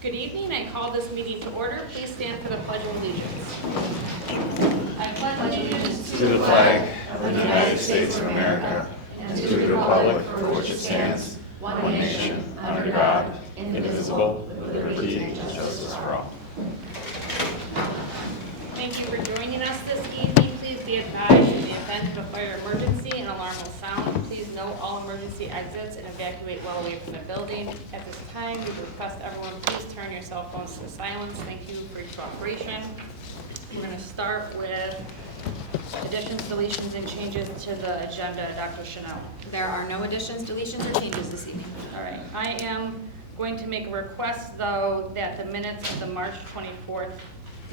Good evening. I call this meeting to order. Please stand for the Pledge of Allegiance. I pledge allegiance To the flag of the United States of America and to the republic for which it stands, one nation, under God, indivisible, with liberty and justice for all. Thank you for joining us this evening. Please be advised in the event of a fire emergency, an alarm will sound. Please note all emergency exits and evacuate well away from the building. At this time, we request everyone please turn your cell phones to silence. Thank you for your cooperation. We're going to start with additions, deletions, and changes to the agenda. Dr. Chanel. There are no additions, deletions, or changes this evening. All right. I am going to make a request, though, that the minutes of the March 24th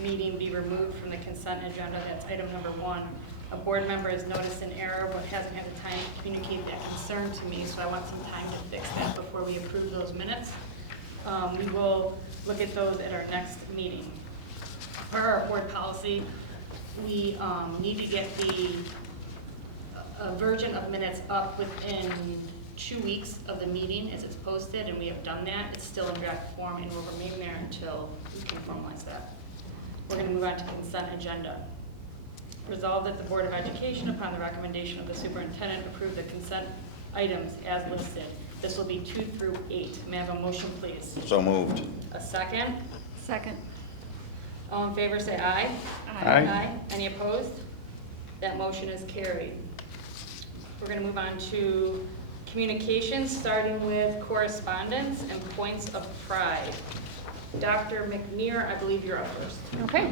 meeting be removed from the consent agenda. That's item number 1. A board member has noticed an error but hasn't had the time to communicate that concern to me, so I want some time to fix that before we approve those minutes. We will look at those at our next meeting. For our board policy, we need to get a version of minutes up within 2 weeks of the meeting as it's posted, and we have done that. It's still in draft form and will remain there until we can formalize that. We're going to move on to consent agenda. Resolved that the Board of Education, upon the recommendation of the superintendent, approve the consent items as listed. This will be 2 through 8. May I have a motion, please? So moved. A second? Second. All in favor, say aye. Aye. Any opposed? That motion is carried. We're going to move on to communications, starting with correspondence and points of pride. Dr. McNear, I believe you're up first. Okay.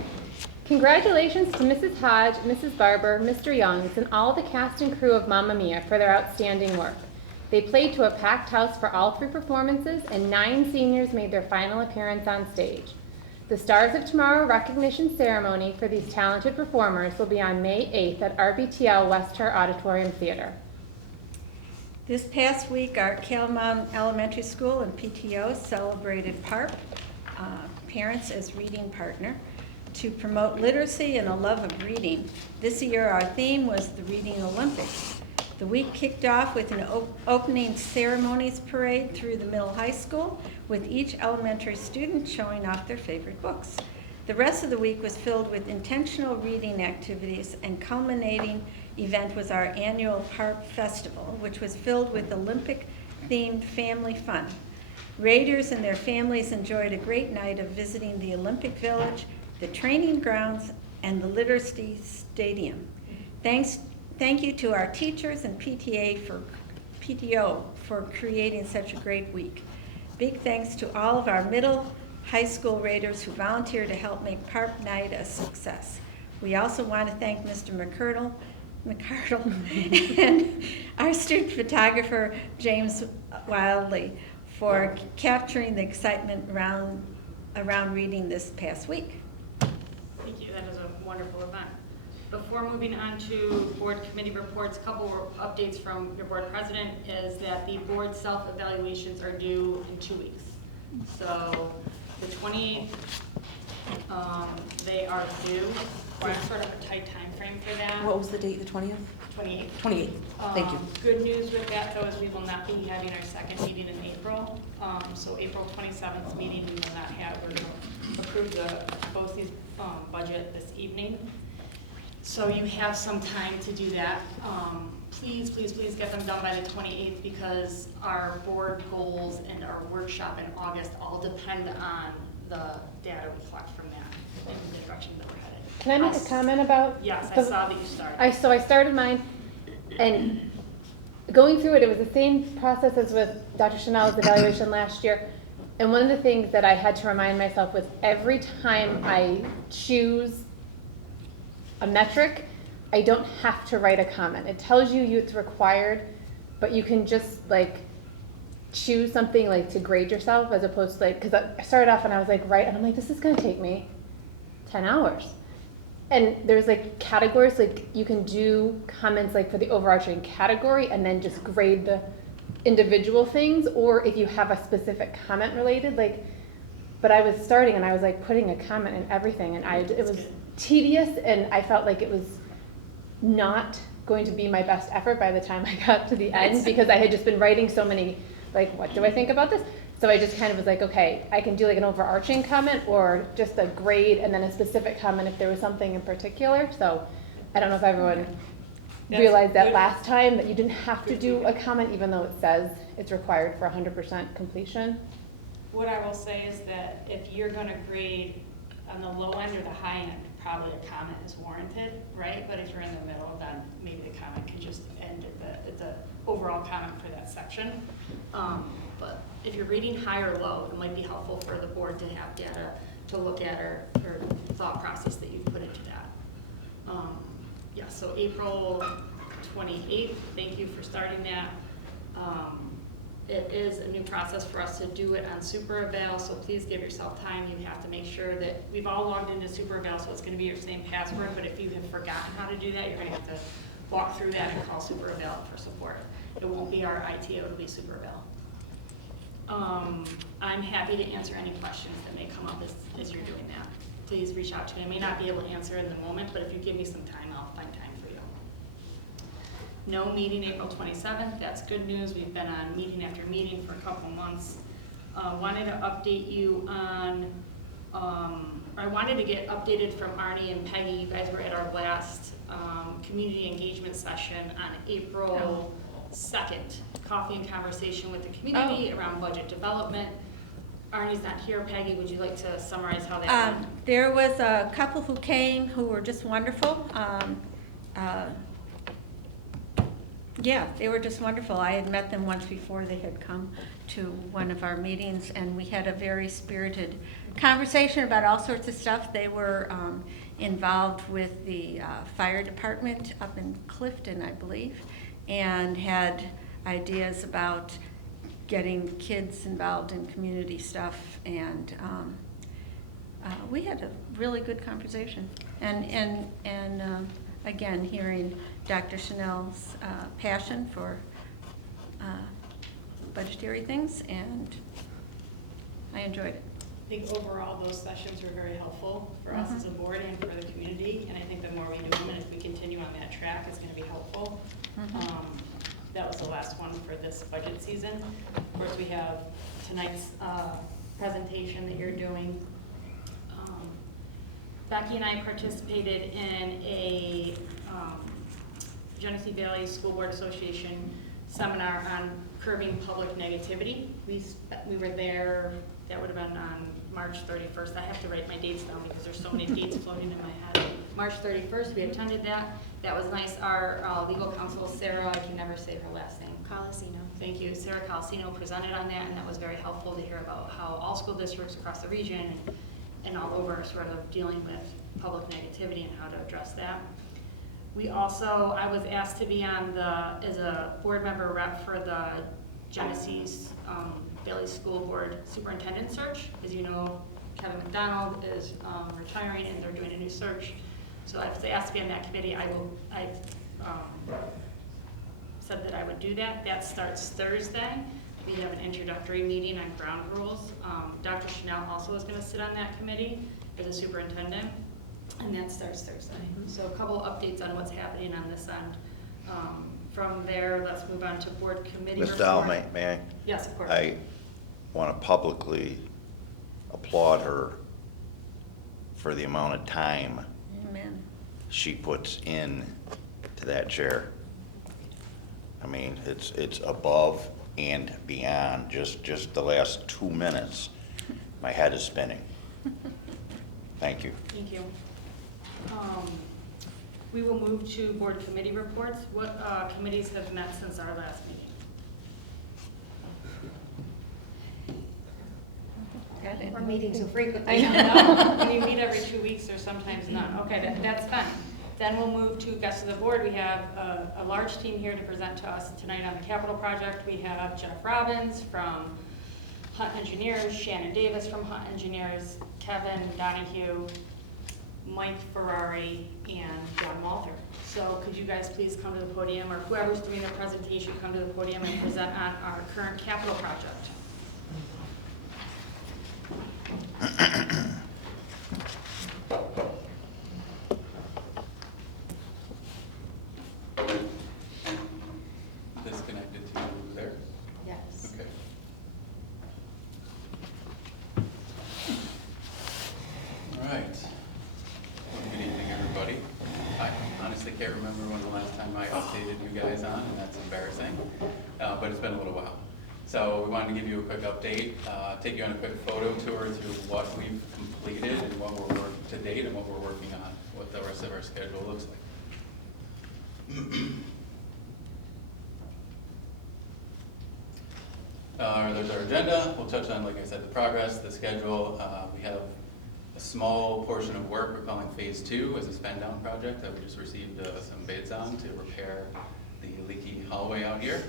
Congratulations to Mrs. Hodge, Mrs. Barber, Mr. Youngs, and all the cast and crew of Mamma Mia for their outstanding work. They played to a packed house for all 3 performances, and 9 seniors made their final appearance on stage. The Stars of Tomorrow recognition ceremony for these talented performers will be on May 8th at RBTL Westar Auditorium Theater. This past week, our Calamon Elementary School and PTO celebrated PARP, Parents as Reading Partner, to promote literacy and a love of reading. This year, our theme was the Reading Olympics. The week kicked off with an opening ceremonies parade through the middle high school, with each elementary student showing off their favorite books. The rest of the week was filled with intentional reading activities, and culminating event was our annual PARP Festival, which was filled with Olympic-themed family fun. Raiders and their families enjoyed a great night of visiting the Olympic Village, the training grounds, and the Literacy Stadium. Thank you to our teachers and PTO for creating such a great week. Big thanks to all of our middle high school Raiders who volunteered to help make PARP Night a success. We also want to thank Mr. McCardle and our student photographer, James Wildley, for capturing the excitement around reading this past week. Thank you. That is a wonderful event. Before moving on to board committee reports, a couple of updates from your board president is that the board self-evaluations are due in 2 weeks. So the 28th, they are due. We're on sort of a tight time frame for that. What was the date, the 20th? 28th. 28th. Thank you. Good news with that, though, is we will not be having our second meeting in April. So April 27th meeting, we will not have, we're going to approve the BOCES budget this evening. So you have some time to do that. Please, please, please get them done by the 28th, because our board goals and our workshop in August all depend on the data we collect from that and the direction that we're headed. Can I make a comment about? Yes, I the- saw that you started. I started mine, and going through it, it was the same process as with Dr. Chanel's evaluation last year. And one of the things that I had to remind myself was every time I choose a metric, I don't have to write a comment. It tells you it's required, but you can just choose something to grade yourself, as opposed to because I started off and I was right, and I'm this is gonna take me 10 hours. And there's categories, you can do comments for the overarching category and then just grade the individual things, or if you have a specific comment related, but I was starting and I was putting a comment in everything, and it was tedious, and I felt it was not going to be my best effort by the time I got to the end, because I had just been writing so many, what do I think about this? So So I just kind of was like, okay, I can do like an overarching comment or just a grade and then a specific comment if there was something in particular. So I don't know if everyone That's realized that good. last time that you didn't have to Good do a feedback. comment even though it says it's required for 100% completion. What I will say is that if you're gonna grade on the low end or the high end, probably a comment is warranted, right? But if you're in the middle, then maybe the comment can just end at the overall comment for that section. But if you're reading high or low, it might be helpful for the board to have data to look at or thought process that you've put into that. Yeah, so April 28th, thank you for starting that. It is a new process for us to do it on SuperAvail, so please give yourself time. You have to make sure that we've all logged into SuperAvail, so it's gonna be your same password, but if you have forgotten how to do that, you're gonna have to walk through that and call SuperAvail for support. It won't be our IT, it'll be SuperAvail. I'm happy to answer any questions that may come up as you're doing that. Please reach out to me. I may not be able to answer in the moment, but if you give me some time, I'll find time for you. No meeting April 27th, that's good news. We've been on meeting after meeting for a couple months. Wanted to update you on, I wanted to get updated from Arnie and Peggy. You guys were at our last community engagement session on April 2nd. Coffee and conversation with the community around budget development. Arnie's not here. Peggy, would you like to summarize how that went? There was a couple who came who were just wonderful. Yeah, they were just wonderful. I had met them once before. They had come to one of our meetings, and we had a very spirited conversation about all sorts of stuff. They were involved with the fire department up in Clifton, I believe, and had ideas about getting kids involved in community stuff, and we had a really good conversation. And again, hearing Dr. Chanel's passion for budgetary things, and I enjoyed it. I think overall, those sessions were very helpful for us as a board and for the community, and I think the more we do them, and if we continue on that track, it's gonna be helpful. That was the last one for this budget season. Of course, we have tonight's presentation that you're doing. Becky and I participated in a Genesee Valley School Board Association seminar on curbing public negativity. We were there, that would have been on March 31st. I have to write my dates down because there's so many dates floating in my head. March 31st, we attended that. That was nice. Our legal counsel, Sarah, I can never say her last name. Colasino. Thank you. Sarah Colasino presented on that, and that was very helpful to hear about how all school districts across the region and all over are sort of dealing with public negativity and how to address that. We also, I was asked to be on as a board member rep for the Genesee's Valley School Board Superintendent search. As you know, Kevin McDonald is retiring and they're doing a new search. So I was asked to be on that committee. I've said that I would do that. That starts Thursday. We have an introductory meeting on ground rules. Dr. Chanel also is going to sit on that committee as a superintendent, and that starts Thursday. So a couple updates on what's happening on this end. From there, let's move on to board committee Ms. report. Dow, may I? Yes, of course. I want to publicly applaud her for the amount of time Amen. she puts in to that chair. I mean, it's above and beyond. Just the last 2 minutes, my head is spinning. Thank you. Thank you. We will move to board committee reports. What committees have met since our last meeting? Got it. We're meeting so frequently. I know. We meet every 2 weeks or sometimes none. Okay, that's fine. Then we'll move to guests of the board. We have a large team here to present to us tonight on the capital project. We have Jeff Robbins from Hunt Engineers, Shannon Davis from Hunt Engineers, Kevin Donahue, Mike Ferrari, and John Walter. So could you guys please come to the podium, or whoever's doing the presentation, come to the podium and present on our current capital project. Disconnected to there? Yes. Okay. can't remember when the last time I updated you guys on, and that's embarrassing, but it's been a little while. So we wanted to give you a quick update, take you on a quick photo tour through what we've completed and what we're working to date and what we're working on, what the rest of our schedule looks like. There's our agenda. We'll touch on, like I said, the progress, the schedule. We have a small portion of work we're calling Phase 2 as a spend down project that we just received some bids on to repair the leaky hallway out here.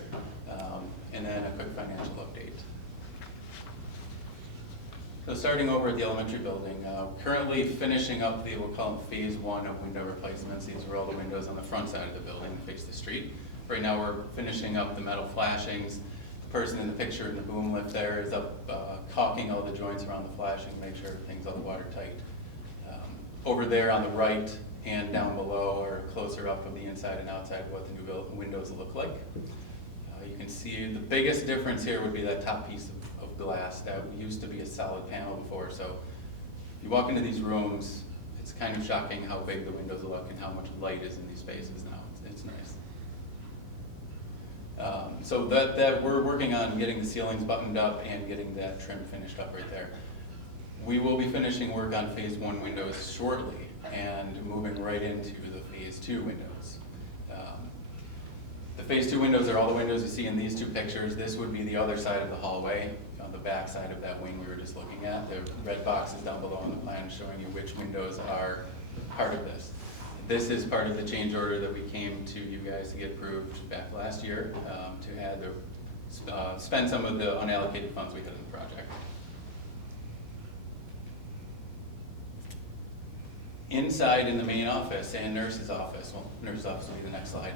And then a quick financial update. So starting over at the elementary building, currently finishing up the, we'll call them Phase 1 of window replacements. These are all the windows on the front side of the building that face the street. Right now we're finishing up the metal flashings. The person in the picture in the boom lift there is up caulking all the joints around the flashing, make sure everything's all watertight. Over there on the right and down below are closer up of the inside and outside of what the new windows look like. You can see the biggest difference here would be that top piece of glass that used to be a solid panel before. So if you walk into these rooms, it's kind of shocking how big the windows look and how much light is in these spaces now. It's nice. So that we're working on getting the ceilings buttoned up and getting that trim finished up right there. We will be finishing work on Phase 1 windows shortly and moving right into the Phase 2 windows. The Phase 2 windows are all the windows you see in these two pictures. This would be the other side of the hallway, on the back side of that wing we were just looking at. The red box is down below on the plan showing you which windows are part of this. This is part of the change order that we came to you guys to get approved back last year to add the, spend some of the unallocated funds we had in the project. Inside in the main office and nurse's office, well, nurse's office will be the next slide.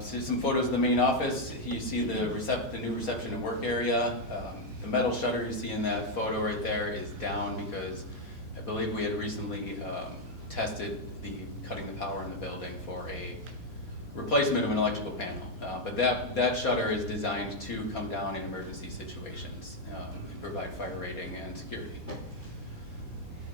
See some photos of the main office. You see the new reception and work area. The metal shutter you see in that photo right there is down because I believe we had recently tested cutting the power in the building for a replacement of an electrical panel. But that shutter is designed to come down in emergency situations and provide fire rating and security.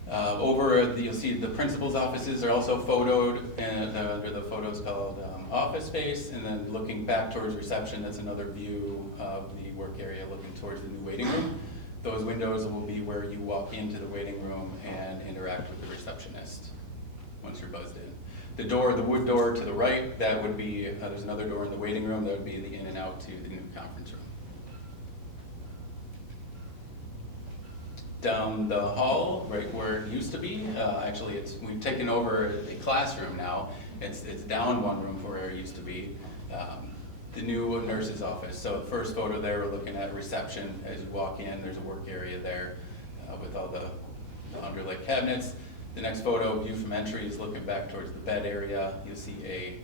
You'll see the principal's offices are also photoed, and under the photos called office space, and then looking back towards reception, that's another view of the work area looking towards the new waiting room. Those windows will be where you walk into the waiting room and interact with the receptionist once you're buzzed in. The wood door to the right, that would be, there's another door in the waiting room, that would be the in and out to the new conference room. Down the hall, right where it used to be, actually we've taken over a classroom now. It's down one room from where it used to be. The new nurse's office. So the first photo there, we're looking at reception. As you walk in, there's a work area there with all the underlay cabinets. The next photo, view from entry, is looking back towards the bed area. You'll see a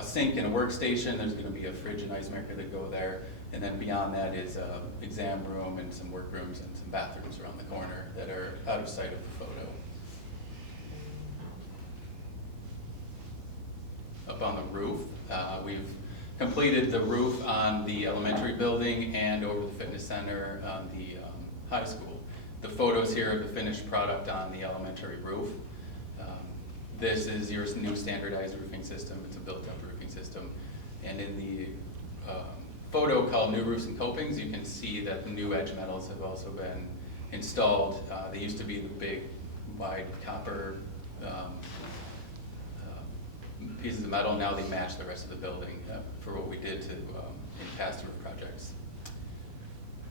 sink and a workstation. There's going to be a fridge and ice maker that go there. And then beyond that is an exam room and some workrooms and some bathrooms around the corner that are out of sight of the photo. Up on the roof, we've completed the roof on the elementary building and over the fitness center on the high school. The photos here are the finished product on the elementary roof. This is your new standardized roofing system. It's a built-up roofing system. And in the photo called New Roofs and Copings, you can see that the new edge metals have also been installed. They used to be the big, wide copper pieces of metal. Now they match the rest of the building for what we did in past roof projects.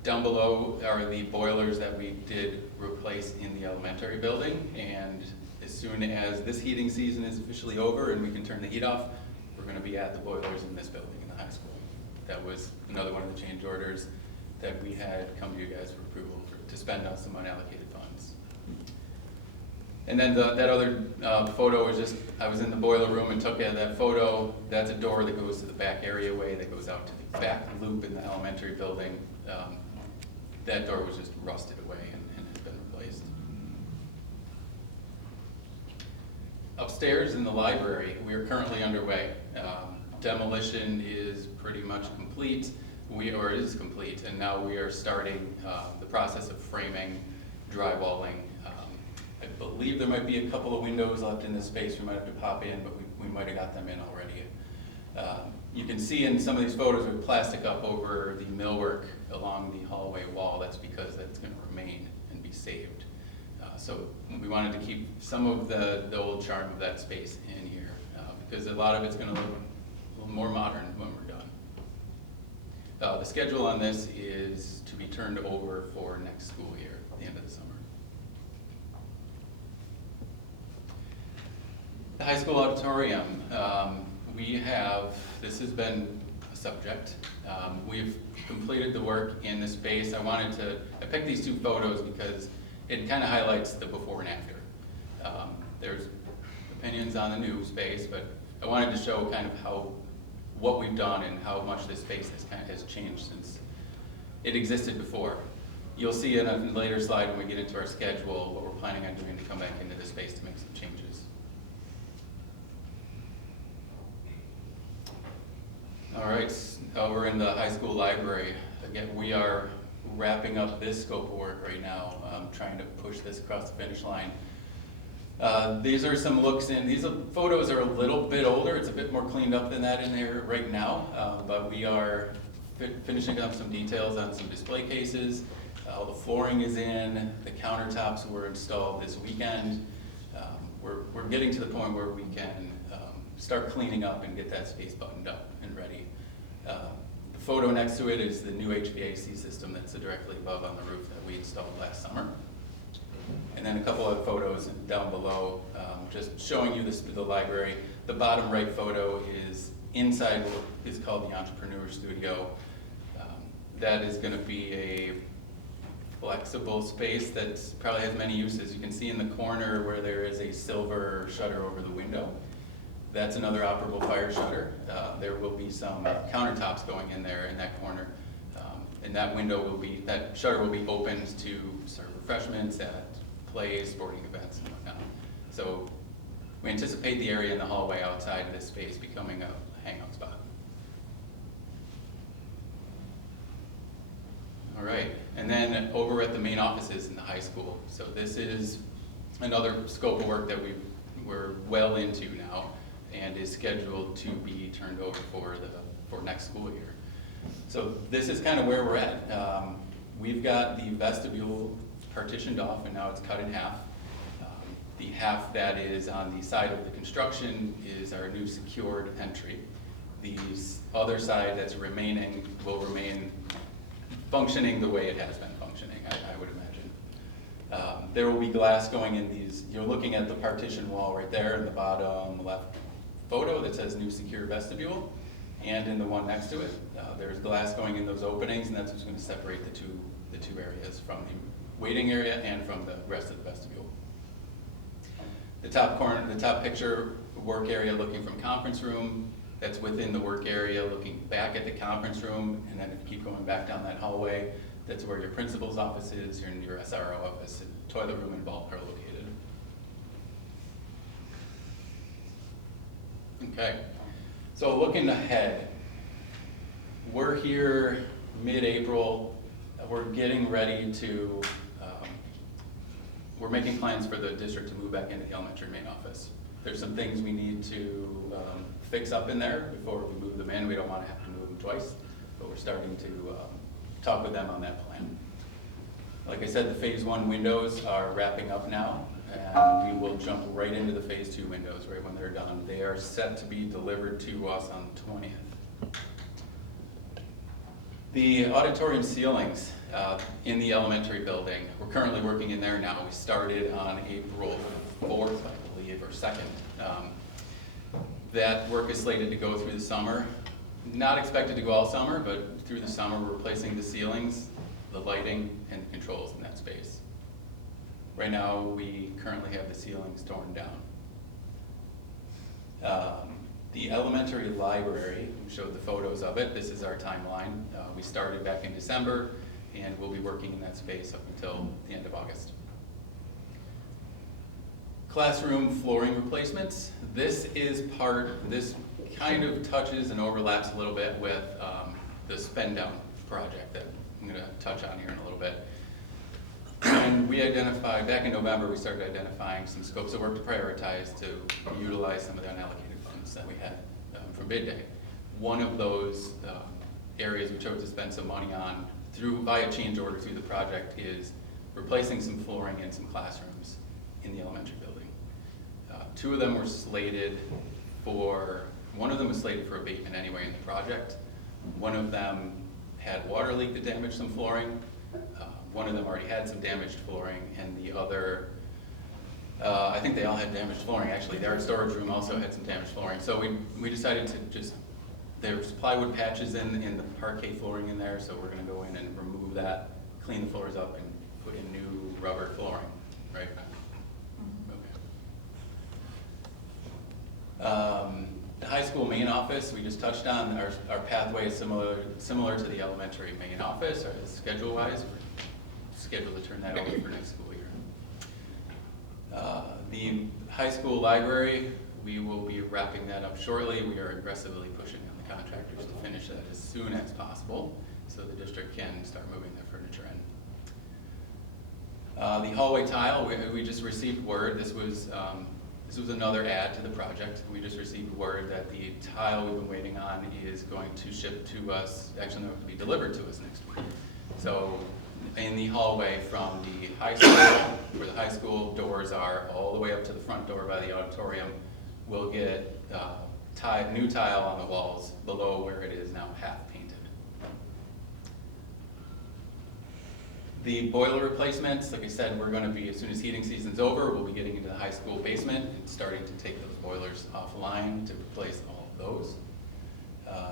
Down below are the boilers that we did replace in the elementary building, and as soon as this heating season is officially over and we can turn the heat off, we're going to be at the boilers in this building in the high school. That was another one of the change orders that we had come to you guys for approval to spend on some unallocated funds. And then that other photo was just, I was in the boiler room and took that photo. That's a door that goes to the back areaway that goes out to the back loop in the elementary building. That door was just rusted away and has been replaced. Upstairs in the library, we are currently underway. Demolition is pretty much complete, or it is complete, and now we are starting the process of framing, drywalling. I believe there might be a couple of windows left in this space we might have to pop in, but we might have got them in already. You can see in some of these photos with plastic up over the millwork along the hallway wall. That's because that's going to remain and be saved. So we wanted to keep some of the old charm of that space in here because a lot of it's going to look a little more modern when we're done. The schedule on this is to be turned over for next school year, at the end of the summer. The high school auditorium, this has been a subject. We've completed the work in the space. I picked these two photos because it kind of highlights the before and after. There's opinions on the new space, but I wanted to show kind of what we've done and how much this space has changed since it existed before. You'll see in a later slide when we get into our schedule what we're planning on doing to come back into the space to make some changes. All right, over in the high school library, again, we are wrapping up this scope of work right now, trying to push this across the finish line. These are some looks in, these photos are a little bit older, it's a bit more cleaned up than that in there right now, but we are finishing up some details on some display cases. All the flooring is in, the countertops were installed this weekend. We're getting to the point where we can start cleaning up and get that space buttoned up and ready. The photo next to it is the new HVAC system that's directly above on the roof that we installed last summer. And then a couple of photos down below, just showing you the library. The bottom right photo is inside what is called the Entrepreneur Studio. That is going to be a flexible space that probably has many uses. You can see in the corner where there is a silver shutter over the window. That's another operable fire shutter. There will be some countertops going in there in that corner. And that shutter will be opened to serve refreshments at plays, sporting events, and whatnot. So we anticipate the area in the hallway outside of this space becoming a hangout spot. All right, and then over at the main offices in the high school. So this is another scope of work that we're well into now and is scheduled to be turned over for next school year. So this is kind of where we're at. We've got the vestibule partitioned off and now it's cut in half. The half that is on the side of the construction is our new secured entry. The other side that's remaining will remain functioning the way it has been functioning, I would imagine. There will be glass going in these. You're looking at the partition wall right there in the bottom left photo that says new secure vestibule, and in the one next to it, there's glass going in those openings, and that's what's going to separate the two areas from the waiting area and from the rest of the vestibule. The top corner, the top picture, work area looking from conference room. That's within the work area, looking back at the conference room, and then if you keep going back down that hallway, that's where your principal's office is, your SRO office, and toilet room and vault are located. Okay, so looking ahead, we're here mid-April. We're getting ready to, we're making plans for the district to move back into the elementary main office. There's some things we need to fix up in there before we move them in. We don't want to have to move them twice, but we're starting to talk with them on that plan. Like I said, the phase 1 windows are wrapping up now, and we will jump right into the phase 2 windows right when they're done. They are set to be delivered to us on the 20th. The auditorium ceilings in the elementary building, we're currently working in there now. We started on April 4th, I believe, or 2nd. That work is slated to go through the summer. Not expected to go all summer, but through the summer we're replacing the ceilings, the lighting, and the controls in that space. Right now we currently have the ceilings torn down. The elementary library, we showed the photos of it. This is our timeline. We started back in December and we'll be working in that space up until the end of August. Classroom flooring replacements. This kind of touches and overlaps a little bit with the spend down project that I'm going to touch on here in a little bit. And we identified, back in November, we started identifying some scopes of work to prioritize to utilize some of the unallocated funds. items that we had from bid day. One of those areas we chose to spend some money on via change order through the project is replacing some flooring in some classrooms in the elementary building. Two of them were slated one of them was slated for abatement anyway in the project. One of them had water leak that damaged some flooring. One of them already had some damaged flooring, and the other, I think they all had damaged flooring actually. Their storage room also had some damaged flooring. So we decided to just, there's plywood patches in the parquet flooring in there, so we're gonna go in and remove that, clean the floors up, and put in new rubber flooring, right? Okay. The high school main office, we just touched on, our pathway is similar to the elementary main office, or schedule-wise. We're scheduled to turn that over for next school year. The high school library, we will be wrapping that up shortly. We are aggressively pushing on the contractors to finish that as soon as possible, so the district can start moving their furniture in. The hallway tile, we just received word, this was another add to the project. We just received word that the tile we've been waiting on is going to ship to us, actually no, to be delivered to us next week. So in the hallway from the high school, where the high school doors are, all the way up to the front door by the auditorium, we'll get new tile on the walls below where it is now half painted. The boiler replacements, like I said, we're going to be, as soon as heating season's over, we'll be getting into the high school basement and starting to take those boilers offline to replace all of those.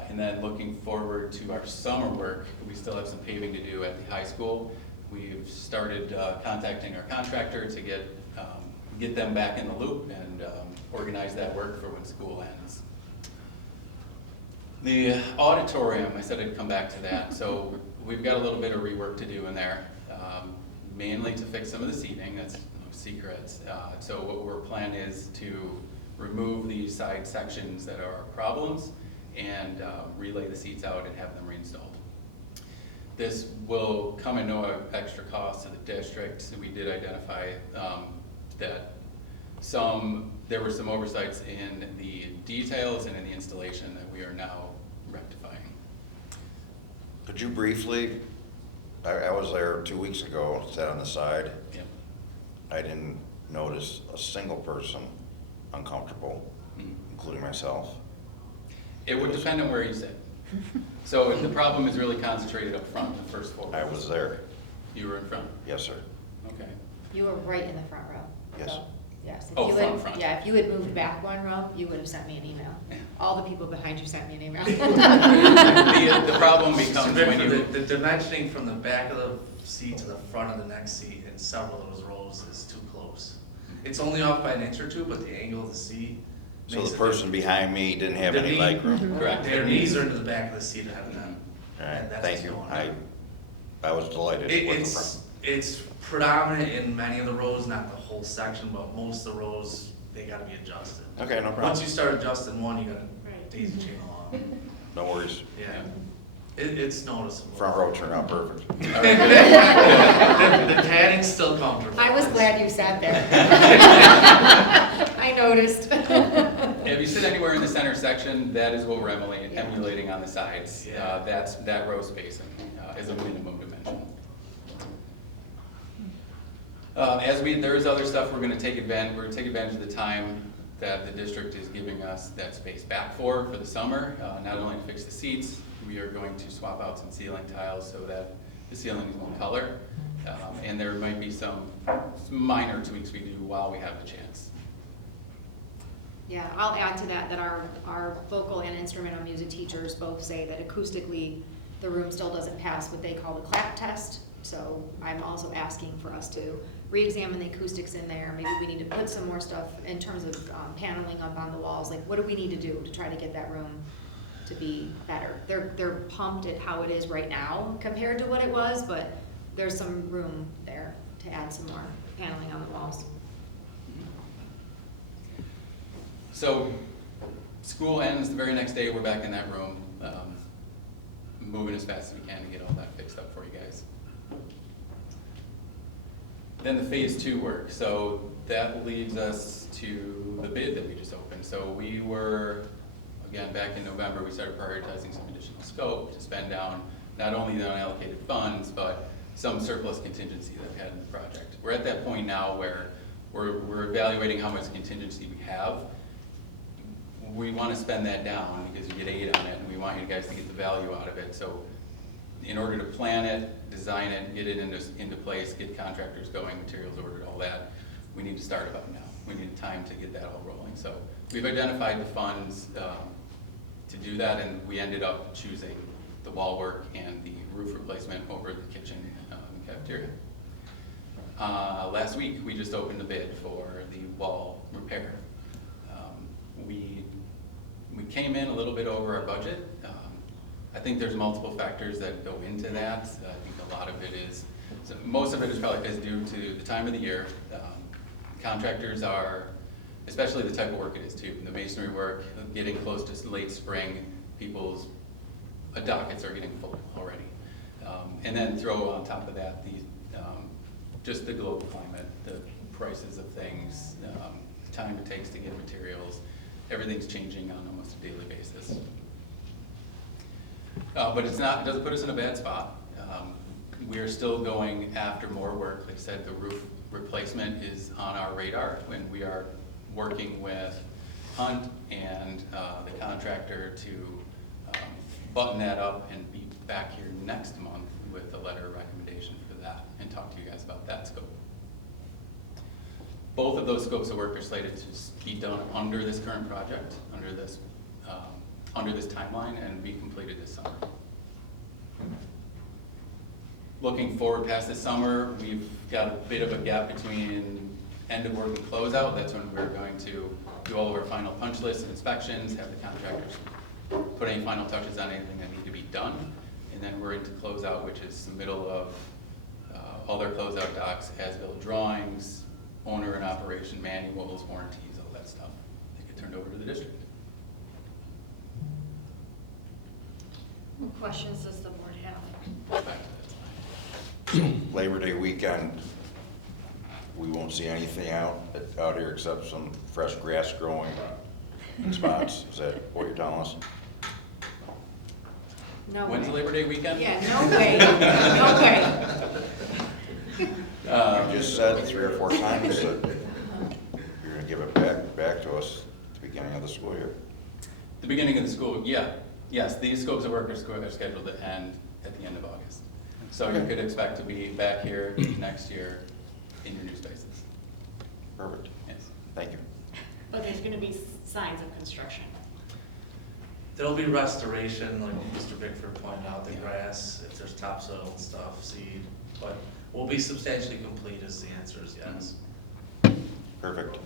And then looking forward to our summer work, we still have some paving to do at the high school. We've started contacting our contractor to get them back in the loop and organize that work for when school ends. The auditorium, I said I'd come back to that. So we've got a little bit of rework to do in there, mainly to fix some of the seating. That's no secrets. So what our plan is to remove these side sections that are problems and relay the seats out and have them reinstalled. This will come at no extra cost to the district. So we did identify that there were some oversights in the details and in the installation that we are now rectifying. Could you briefly, I was there 2 weeks ago, sat on the side. Yep. I didn't notice a single person uncomfortable, including myself. It would depend on where you sit. So the problem is really concentrated up front, the first floor. I was there. You were in front? Yes, sir. Okay. You were right in the front row. Yes. So, yes. If Oh, you front, had- front. Yeah, if you had moved back one row, you would have sent me an email. Yeah. All the people behind you sent me an email. The problem becomes when you, The dimensioning from the back of the seat to the front of the next seat in several of those rows is too close. It's only off by an inch or two, but the angle of the seat So makes the it person behind me didn't have The any knee- leg room. correct. Their knees are into the back of the seat ahead of them. All right, And that's thank what's you. going on. I was delighted with the front. It's predominant in many of the rows, not the whole section, but most of the rows, they gotta be adjusted. Okay, no Once problem. you start adjusting one, you gotta Right. daisy chain along. No worries. Yeah, it's noticeable. Front row turned out perfect. all right. The padding's still comfortable. I was glad you sat there. I noticed. If you sit anywhere in the center section, that is what we're emulating on the sides. Yeah. That row spacing is a minimum dimension. There is other stuff we're going to take advantage of the time that the district is giving us that space back for the summer. Not only to fix the seats, we are going to swap out some ceiling tiles so that the ceiling is one color. And there might be some minor tweaks we do while we have the chance. Yeah, I'll add to that our vocal and instrumental music teachers both say that acoustically, the room still doesn't pass what they call the clap test. So I'm also asking for us to re-examine the acoustics in there. Maybe we need to put some more stuff in terms of paneling up on the walls. Like, what do we need to do to try to get that room to be better? They're pumped at how it is right now compared to what it was, but there's some room there to add some more paneling on the walls. So school ends the very next day, we're back in that room, moving as fast as we can to get all that fixed up for you guys. Then the phase 2 work, so that leads us to the bid that we just opened. So we were, again, back in November, we started prioritizing some additional scope to spend down not only the unallocated funds, but some surplus contingency that we had in the project. We're at that point now where we're evaluating how much contingency we have. We want to spend that down because you get aid on it, and we want you guys to get the value out of it. So in order to plan it, design it, get it into place, get contractors going, materials ordered, all that, we need to start about now. We need time to get that all rolling. So we've identified the funds to do that, and we ended up choosing the wall work and the roof replacement over the kitchen and cafeteria. Last week, we just opened the bid for the wall repair. We came in a little bit over our budget. I think there's multiple factors that go into that. I think a lot of it is, so most of it is probably due to the time of the year. Contractors are, especially the type of work it is too, the masonry work, getting close to late spring, people's dockets are getting full already. And then throw on top of that just the global climate, the prices of things, the time it takes to get materials, everything's changing on almost a daily basis. But it doesn't put us in a bad spot. We are still going after more work. Like I said, the roof replacement is on our radar when we are working with Hunt and the contractor to button that up and be back here next month with a letter of recommendation for that and talk to you guys about that scope. Both of those scopes of work are slated to be done under this current project, under this timeline, and be completed this summer. Looking forward past this summer, we've got a bit of a gap between end of work and closeout. That's when we're going to do all of our final punch lists and inspections, have the contractors put any final touches on anything that need to be done. And then we're into closeout, which is the middle of all their closeout docs, as-built drawings, owner and operation manuals, warranties, all that stuff. They get turned over to the district. What questions does the board have? Back to that slide. Labor Day weekend, we won't see anything out here except some fresh grass growing in spots. Is that what you're telling us? No When's way. Labor Day weekend? Yeah, no way, no way. You just said 3 or 4 times that you're gonna give it back to us at the beginning of the school year. The beginning of the school, yeah. Yes, these scopes of work are scheduled to end at the end of August. So you could expect to be back here next year in your new spaces. Perfect. Yes. Thank you. But there's gonna be signs of construction. There'll be restoration, like Mr. Bickford pointed out, the grass, if there's topsoil and stuff, seed, but we'll be substantially complete is the answer is yes. Perfect.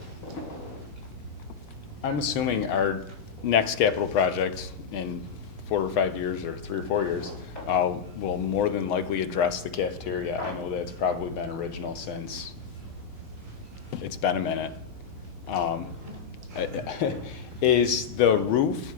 I'm assuming our next capital project in 4 or 5 years, or 3 or 4 years, will more than likely address the cafeteria. I know that's probably been original since it's been a minute. Is the roof,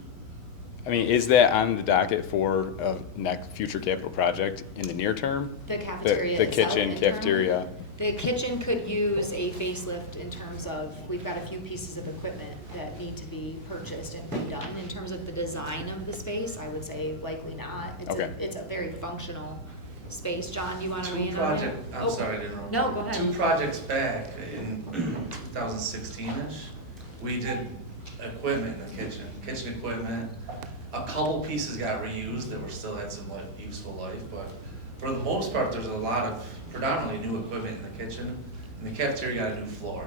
I mean, is that on the docket for a next future capital project in the near term? The cafeteria The itself kitchen, internally? cafeteria. The kitchen could use a facelift in terms of, we've got a few pieces of equipment that need to be purchased and redone. In terms of the design of the space, I would say likely not. Okay. It's a very functional space. John, you want to weigh in on that? I'm sorry to interrupt. No, go ahead. 2 projects back in 2016-ish, we did equipment in the kitchen equipment. A couple pieces got reused that were still had some useful life, but for the most part, there's a lot of predominantly new equipment in the kitchen, and the cafeteria got a new floor.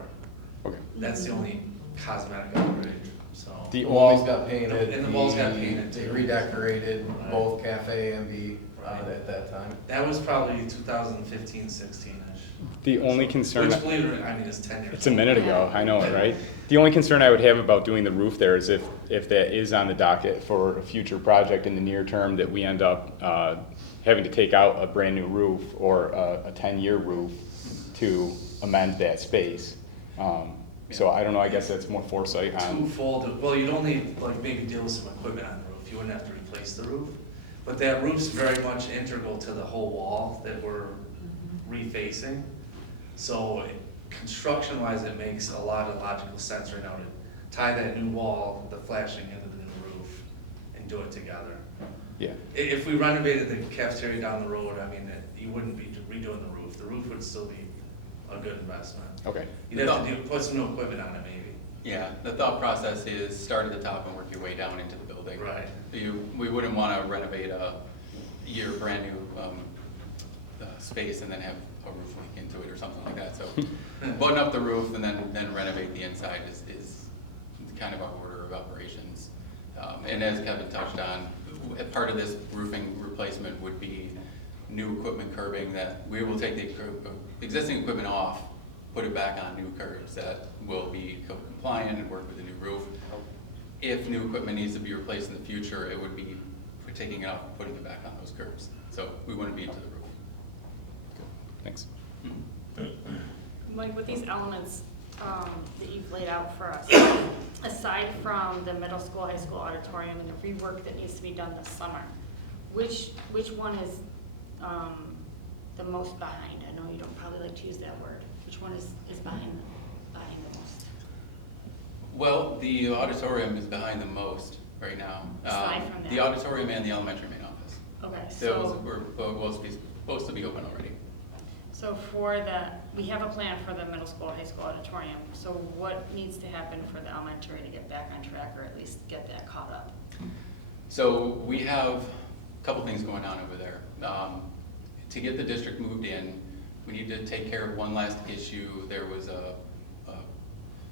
Okay. That's the only cosmetic upgrade, so. The The walls only, got painted. And the walls got painted, They too. redecorated Right. both cafe and the, Right. at that time. That was probably 2015, 16-ish. the only concern. Which, believe it or not, I mean, it's 10 years. It's a minute ago, I know it, right? The only concern I would have about doing the roof there is if that is on the docket for a future project in the near term, that we end up having to take out a brand new roof or a 10-year roof to amend that space. So I don't know, I guess that's more foresight on, Twofold, well, you'd only maybe deal with some equipment on the roof, you wouldn't have to replace the roof. But that roof's very much integral to the whole wall that we're refacing. So construction-wise, it makes a lot of logical sense right now to tie that new wall, the flashing into the new roof, and do it together. Yeah. If we renovated the cafeteria down the road, I mean, you wouldn't be redoing the roof. The roof would still be a good investment. Okay. You'd have to put some new equipment on it maybe. Yeah, the thought process is start at the top and work your way down into the building. Right. We wouldn't want to renovate your brand new space and then have a roof leak into it or something like that. So button up the roof and then renovate the inside is kind of our order of operations. And as Kevin touched on, part of this roofing replacement would be new equipment curbing that we will take the existing equipment off, put it back on new curbs that will be code compliant and work with the new roof. If new equipment needs to be replaced in the future, it would be for taking it off and putting it back on those curbs. So we wouldn't be into the roof. Thanks. Mike, with these elements that you've laid out for us, aside from the middle school, high school auditorium and the rework that needs to be done this summer, which one is the most behind? I know you don't probably like to use that word. Which one is behind the most? Well, the auditorium is behind the most right now. Aside from that. The auditorium and the elementary main office. Okay, Those so, were supposed to be open already. so for that, we have a plan for the middle school, high school auditorium. So what needs to happen for the elementary to get back on track, or at least get that caught up? So we have a couple things going on over there. To get the district moved in, we need to take care of one last issue. There was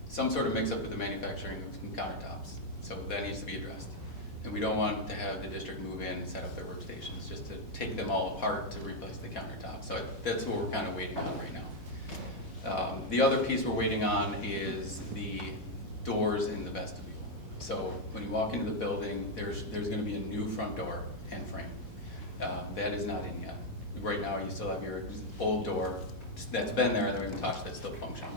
some sort of mix-up with the manufacturing of some countertops, so that needs to be addressed. And we don't want to have the district move in and set up their workstations, just to take them all apart to replace the countertops. So that's what we're kind of waiting on right now. The other piece we're waiting on is the doors in the vestibule. So when you walk into the building, there's going to be a new front door and frame. That is not in yet. Right now, you still have your old door that's been there, that we haven't touched, that's still functional.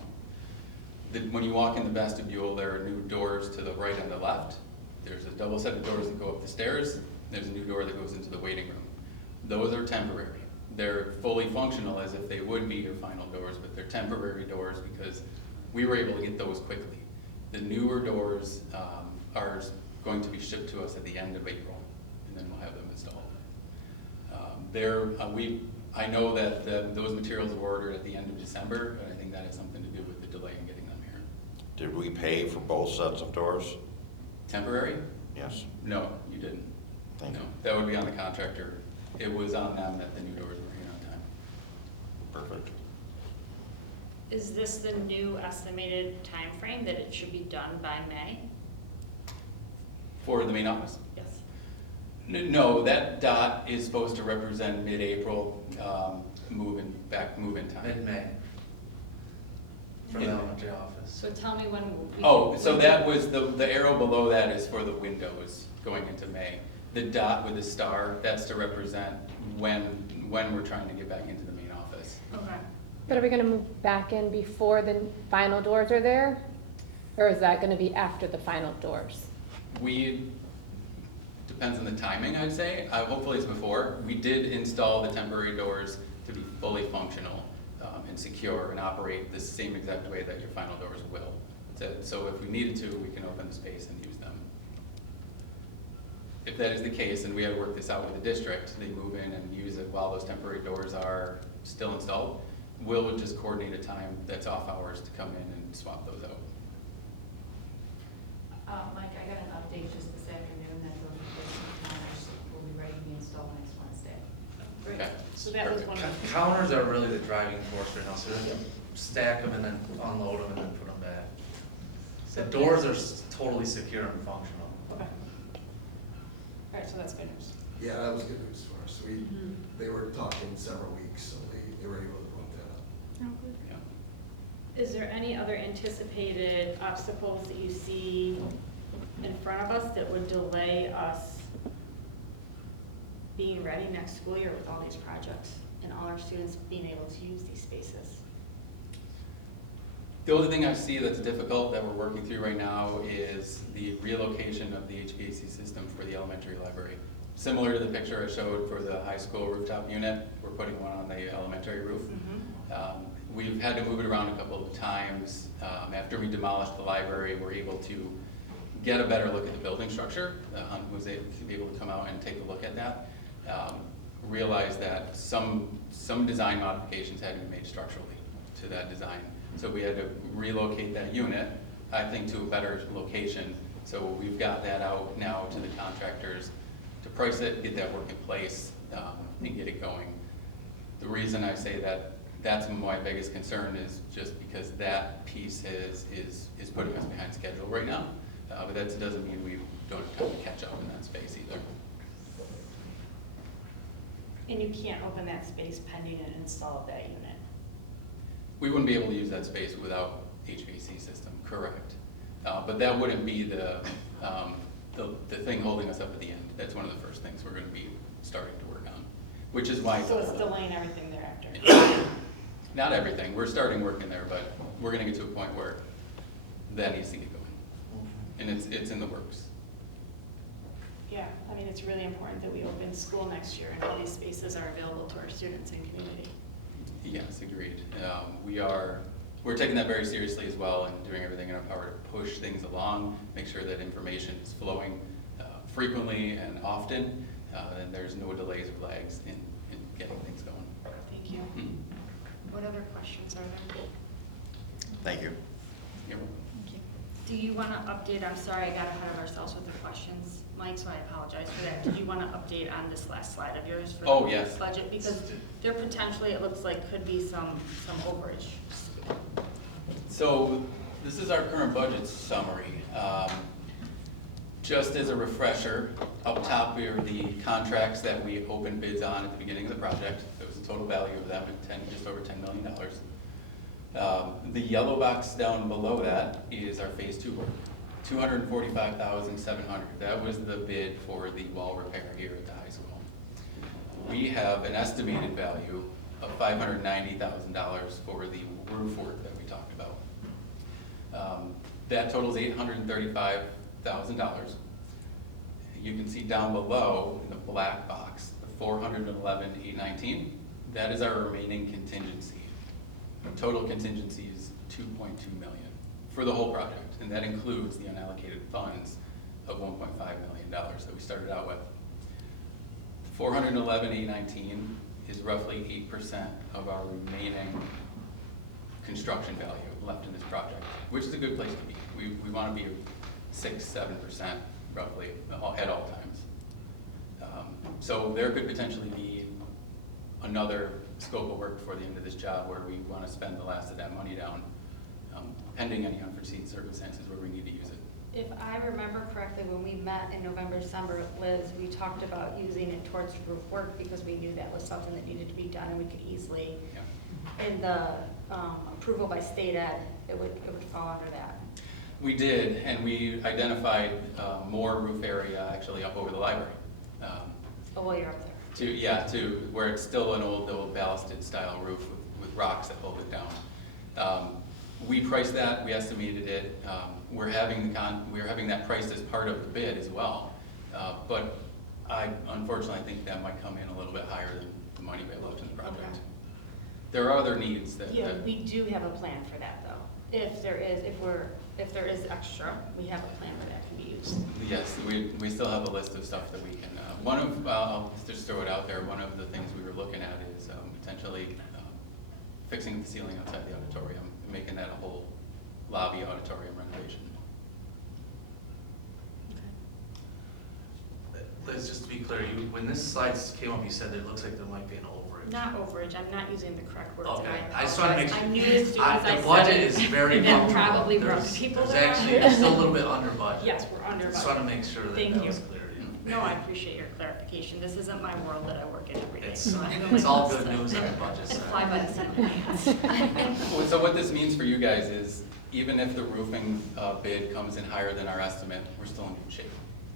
When you walk in the vestibule, there are new doors to the right and the left. There's a double set of doors that go up the stairs. There's a new door that goes into the waiting room. Those are temporary. They're fully functional as if they would be your final doors, but they're temporary doors because we were able to get those quickly. The newer doors are going to be shipped to us at the end of April, and then we'll have them installed. I know that those materials were ordered at the end of December, but I think that has something to do with the delay in getting them here. Did we pay for both sets of doors? Temporary? Yes. No, you didn't. Thank you. No, that would be on the contractor. It was on them that the new doors were here on time. Perfect. Is this the new estimated time frame that it should be done by May? For the main office? Yes. No, that dot is supposed to represent mid-April, move-in time. Mid-May. For the elementary office. So tell me when. Oh, so that was, the arrow below that is for the windows going into May. The dot with the star, that's to represent when we're trying to get back into the main office. Okay. But are we gonna move back in before the final doors are there? Or is that gonna be after the final doors? Depends on the timing, I'd say. Hopefully it's before. We did install the temporary doors to be fully functional and secure and operate the same exact way that your final doors will. So if we needed to, we can open the space and use them. If that is the case, and we had to work this out with the district, they move in and use it while those temporary doors are still installed, we'll just coordinate a time that's off hours to come in and swap those out. Mike, I got an update just this afternoon that those replacement counters will be ready to be installed next Wednesday. Great. Okay. So that was one of the. Counters are really the driving force right now, so we have to stack them and then unload them and then put them back. The doors are totally secure and functional. Okay. All right, so that's good news. Yeah, that was good news for us. They were talking several weeks, so they were able to put that up. Yeah. Is there any other anticipated obstacles that you see in front of us that would delay us being ready next school year with all these projects and all our students being able to use these spaces? The only thing I see that's difficult that we're working through right now is the relocation of the HVAC system for the elementary library. Similar to the picture I showed for the high school rooftop unit, we're putting one on the elementary roof. We've had to move it around a couple of times. After we demolished the library, we're able to get a better look at the building structure. Hunt was able to come out and take a look at that. Realized that some design modifications had to be made structurally to that design. So we had to relocate that unit, I think, to a better location. So we've got that out now to the contractors to price it, get that work in place, and get it going. The reason I say that that's my biggest concern is just because that piece is putting us behind schedule right now. But that doesn't mean we don't have time to catch up in that space either. And you can't open that space pending an install of that unit. We wouldn't be able to use that space without HVAC system, correct. But that wouldn't be the thing holding us up at the end. That's one of the first things we're gonna be starting to work on, which is why. So it's delaying everything thereafter. Not everything, we're starting work in there, but we're gonna get to a point where that needs to get going. And it's in the works. Yeah, I mean, it's really important that we open school next year and all these spaces are available to our students and community. Yes, agreed. We're taking that very seriously as well and doing everything in our power to push things along, make sure that information is flowing frequently and often, and there's no delays or lags in getting things going. Thank you. Mhm. What other questions are there? Thank you. You're welcome. Do you want to update, I'm sorry, I got ahead of ourselves with the questions, Mike, so I apologize for that. Did you want to update on this last slide of yours for Oh, the yes. budget? Because there potentially, it looks like, could be some overage. So this is our current budget summary. Just as a refresher, up top here are the contracts that we opened bids on at the beginning of the project. There was a total value of them at just over $10 million. The yellow box down below that is our phase 2 work, $245,700. That was the bid for the wall repair here at the high school. We have an estimated value of $590,000 for the roof work that we talked about. That totals $835,000. You can see down below in the black box, the $411,819. That is our remaining contingency. Total contingency is $2.2 million for the whole project, and that includes the unallocated funds of $1.5 million that we started out with. $411,819 is roughly 8% of our remaining construction value left in this project, which is a good place to be. We want to be 6-7% roughly at all times. So there could potentially be another scope of work before the end of this job where we want to spend the last of that money down, pending any unforeseen circumstances where we need to use it. If I remember correctly, when we met in November, December with Liz, we talked about using it towards roof work because we knew that was something that needed to be done and we could easily, in the approval by state ed, it would fall under that. We did, and we identified more roof area actually up over the library. Oh, well, you're up there. To where it's still an old ballasted style roof with rocks that hold it down. We priced that, we estimated it. We're having that priced as part of the bid as well. But I unfortunately think that might come in a little bit higher than the money we have left in the project. Okay. There are other needs that. Yeah, we do have a plan for that though. If there is extra, we have a plan for that can be used. Yes, we still have a list of stuff that we can, I'll just throw it out there, one of the things we were looking at is potentially fixing the ceiling outside the auditorium, making that a whole lobby auditorium renovation. Liz, just to be clear, when this slide came up, you said it looks like there might be an overage. Not overage, I'm not using the correct words. Okay, and I just want to make apologize. sure. I'm new to students, I The said budget it. is very And that comfortable. probably rubbed people the wrong way. You're still a little bit under budget. Yes, we're under Just want to budget. make sure that Thank that you. was clear. No, I appreciate your clarification. This isn't my world that I work in every day. It's so I'm doing it's my all best good to- news on the budget to side. fly by the seat of my pants. So what this means for you guys is, even if the roofing bid comes in higher than our estimate, we're still in good shape,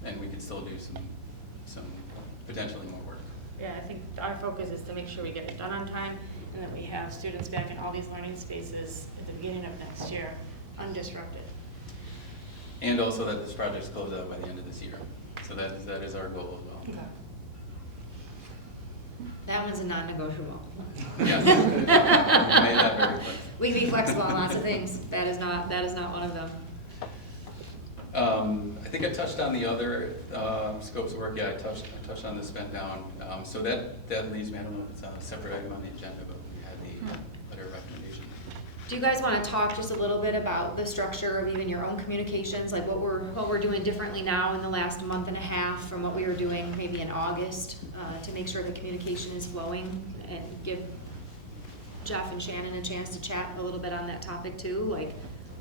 and we could still do some potentially more work. Yeah, I think our focus is to make sure we get it done on time, and that we have students back in all these learning spaces at the beginning of next year, undisrupted. And also that this project's closed out by the end of this year. So that is our goal as well. That one's a non-negotiable. Yes. Made that very clear. We can be flexible on lots of things. That is not one of them. I think I touched on the other scopes of work. Yeah, I touched on the spend down. So that leaves me, I don't know if it's a separate item on the agenda, but we had the letter of recommendation. Do you guys want to talk just a little bit about the structure of even your own communications, like what we're doing differently now in the last month and a half from what we were doing maybe in August, to make sure the communication is flowing, and give Jeff and Shannon a chance to chat a little bit on that topic too, like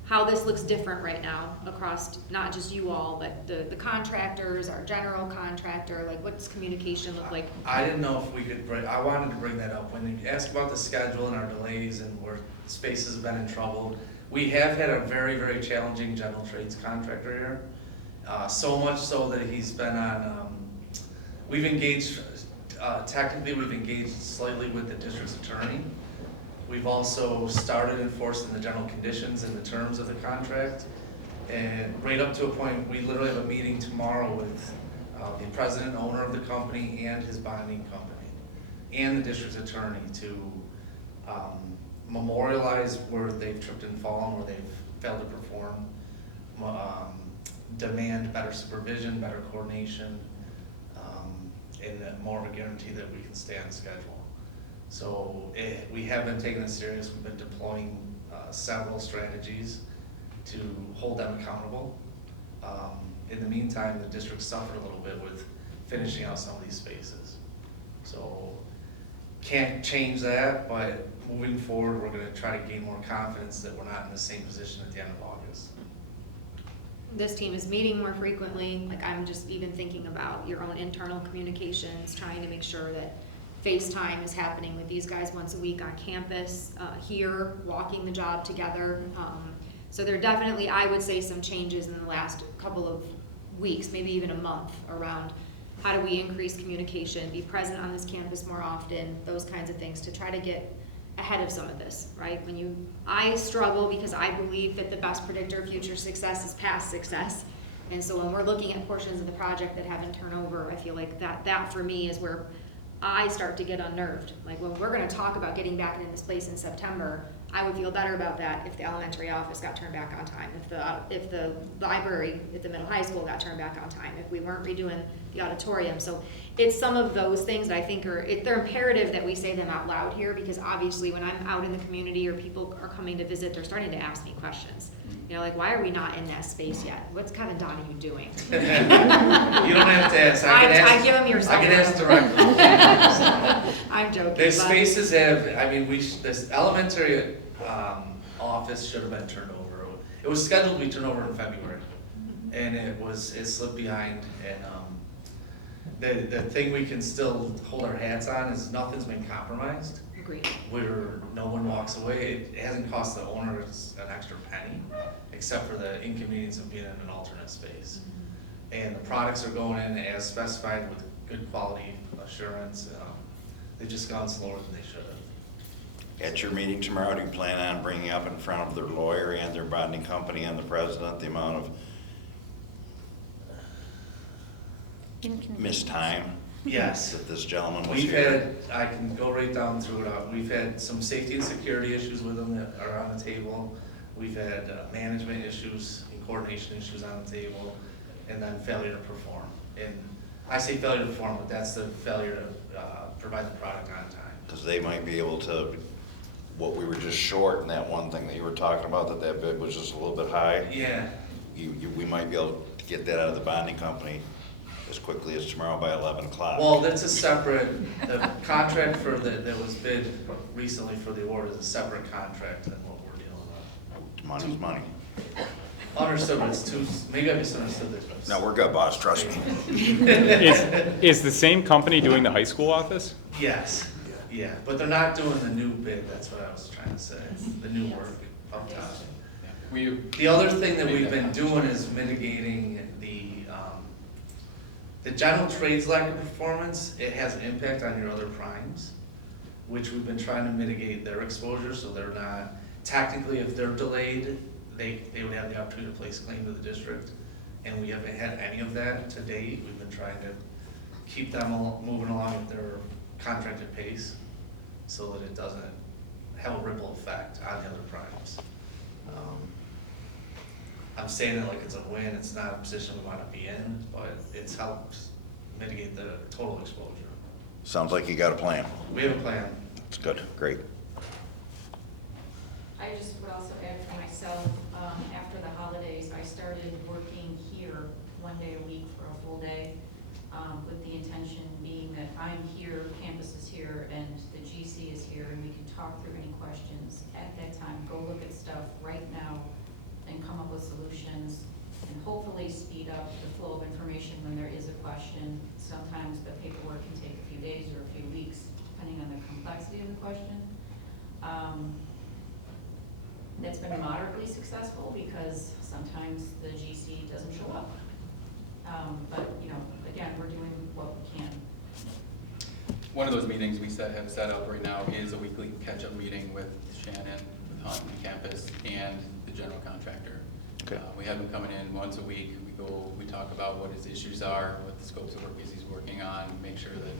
how this looks different right now across not just you all, but the contractors, our general contractor, like what's communication look like? I didn't know if we could I wanted to bring that up. When you asked about the schedule and our delays and where spaces have been in trouble, we have had a very, very challenging general trades contractor here. So much so that he's been on, we've engaged, technically we've engaged slightly with the district's attorney. We've also started enforcing the general conditions and the terms of the contract. And right up to a point, we literally have a meeting tomorrow with the president, owner of the company, and his bonding company, and the district's attorney to memorialize where they've tripped and fallen, where they've failed to perform, demand better supervision, better coordination, and more of a guarantee that we can stay on schedule. So we have been taking this serious. We've been deploying several strategies to hold them accountable. In the meantime, the district suffered a little bit with finishing out some of these spaces. So can't change that, but moving forward, we're going to try to gain more confidence that we're not in the same position at the end of August. This team is meeting more frequently. Like I'm just even thinking about your own internal communications, trying to make sure that FaceTime is happening with these guys once a week on campus, here, walking the job together. So there are definitely, I would say, some changes in the last couple of weeks, maybe even a month, around how do we increase communication, be present on this campus more often, those kinds of things to try to get ahead of some of this, right? I struggle because I believe that the best predictor of future success is past success. And so when we're looking at portions of the project that haven't turned over, I feel like that for me is where I start to get unnerved. Like when we're gonna talk about getting back into this place in September, I would feel better about that if the elementary office got turned back on time, if the library at the middle high school got turned back on time, if we weren't redoing the auditorium. So it's some of those things that I think they're imperative that we say them out loud here, because obviously when I'm out in the community or people are coming to visit, they're starting to ask me questions. You know, like, why are we not in that space yet? What's Kevin Donahue doing? You don't have to ask. I give him your cell I can ask directly. I'm joking. The but- spaces have, I mean, this elementary office should have been turned over. It was scheduled to be turned over in February, and it slipped behind. And the thing we can still hold our hats on is nothing's been compromised. Agreed. Where no one walks away. It hasn't cost the owners an extra penny, except for the inconvenience of being in an alternate space. And the products are going in as specified with good quality assurance. They've just gone slower than they should have. At your meeting tomorrow, do you plan on bringing up in front of their lawyer and their bonding company and the president the amount of missed time? Yes. That this gentleman was We've here? I can go right down through it. We've had some safety and security issues with them that are on the table. We've had management issues and coordination issues on the table, and then failure to perform. And I say failure to perform, but that's the failure to provide the product on time. Because they might be able to, what we were just short in that one thing that you were talking about, that bid was just a little bit high. Yeah. We might be able to get that out of the bonding company as quickly as tomorrow by 11 o'clock. Well, that's a separate, the contract that was bid recently for the award is a separate contract than what we're dealing with. Money's money. Understood, but it's too, maybe I misunderstood this. No, we're good, boss, trust me. Is the same company doing the high school office? Yes, yeah, but they're not doing the new bid, that's what I was trying to say, the new work up top. The other thing that we've been doing is mitigating the general trades lack of performance. It has an impact on your other primes, which we've been trying to mitigate their exposure, so they're not, technically, if they're delayed, they would have the opportunity to place claim to the district, and we haven't had any of that to date. We've been trying to keep them moving along at their contracted pace so that it doesn't have a ripple effect on the other primes. I'm saying it like it's a win, it's not a position we want to be in, but it's helps mitigate the total exposure. Sounds like you got a plan. We have a plan. It's good, great. I just would also add for myself, after the holidays, I started working here 1 day a week for a full day, with the intention being that I'm here, campus is here, and the GC is here, and we can talk through any questions at that time, go look at stuff right now, and come up with solutions, and hopefully speed up the flow of information when there is a question. Sometimes the paperwork can take a few days or a few weeks, depending on the complexity of the question. That's been moderately successful because sometimes the GC doesn't show up. But, you know, again, we're doing what we can. One of those meetings we have set up right now is a weekly catch-up meeting with Shannon, with Hunt and campus, and the general contractor. Okay. We have him coming in once a week. We talk about what his issues are, what the scopes of work is he's working on, make sure that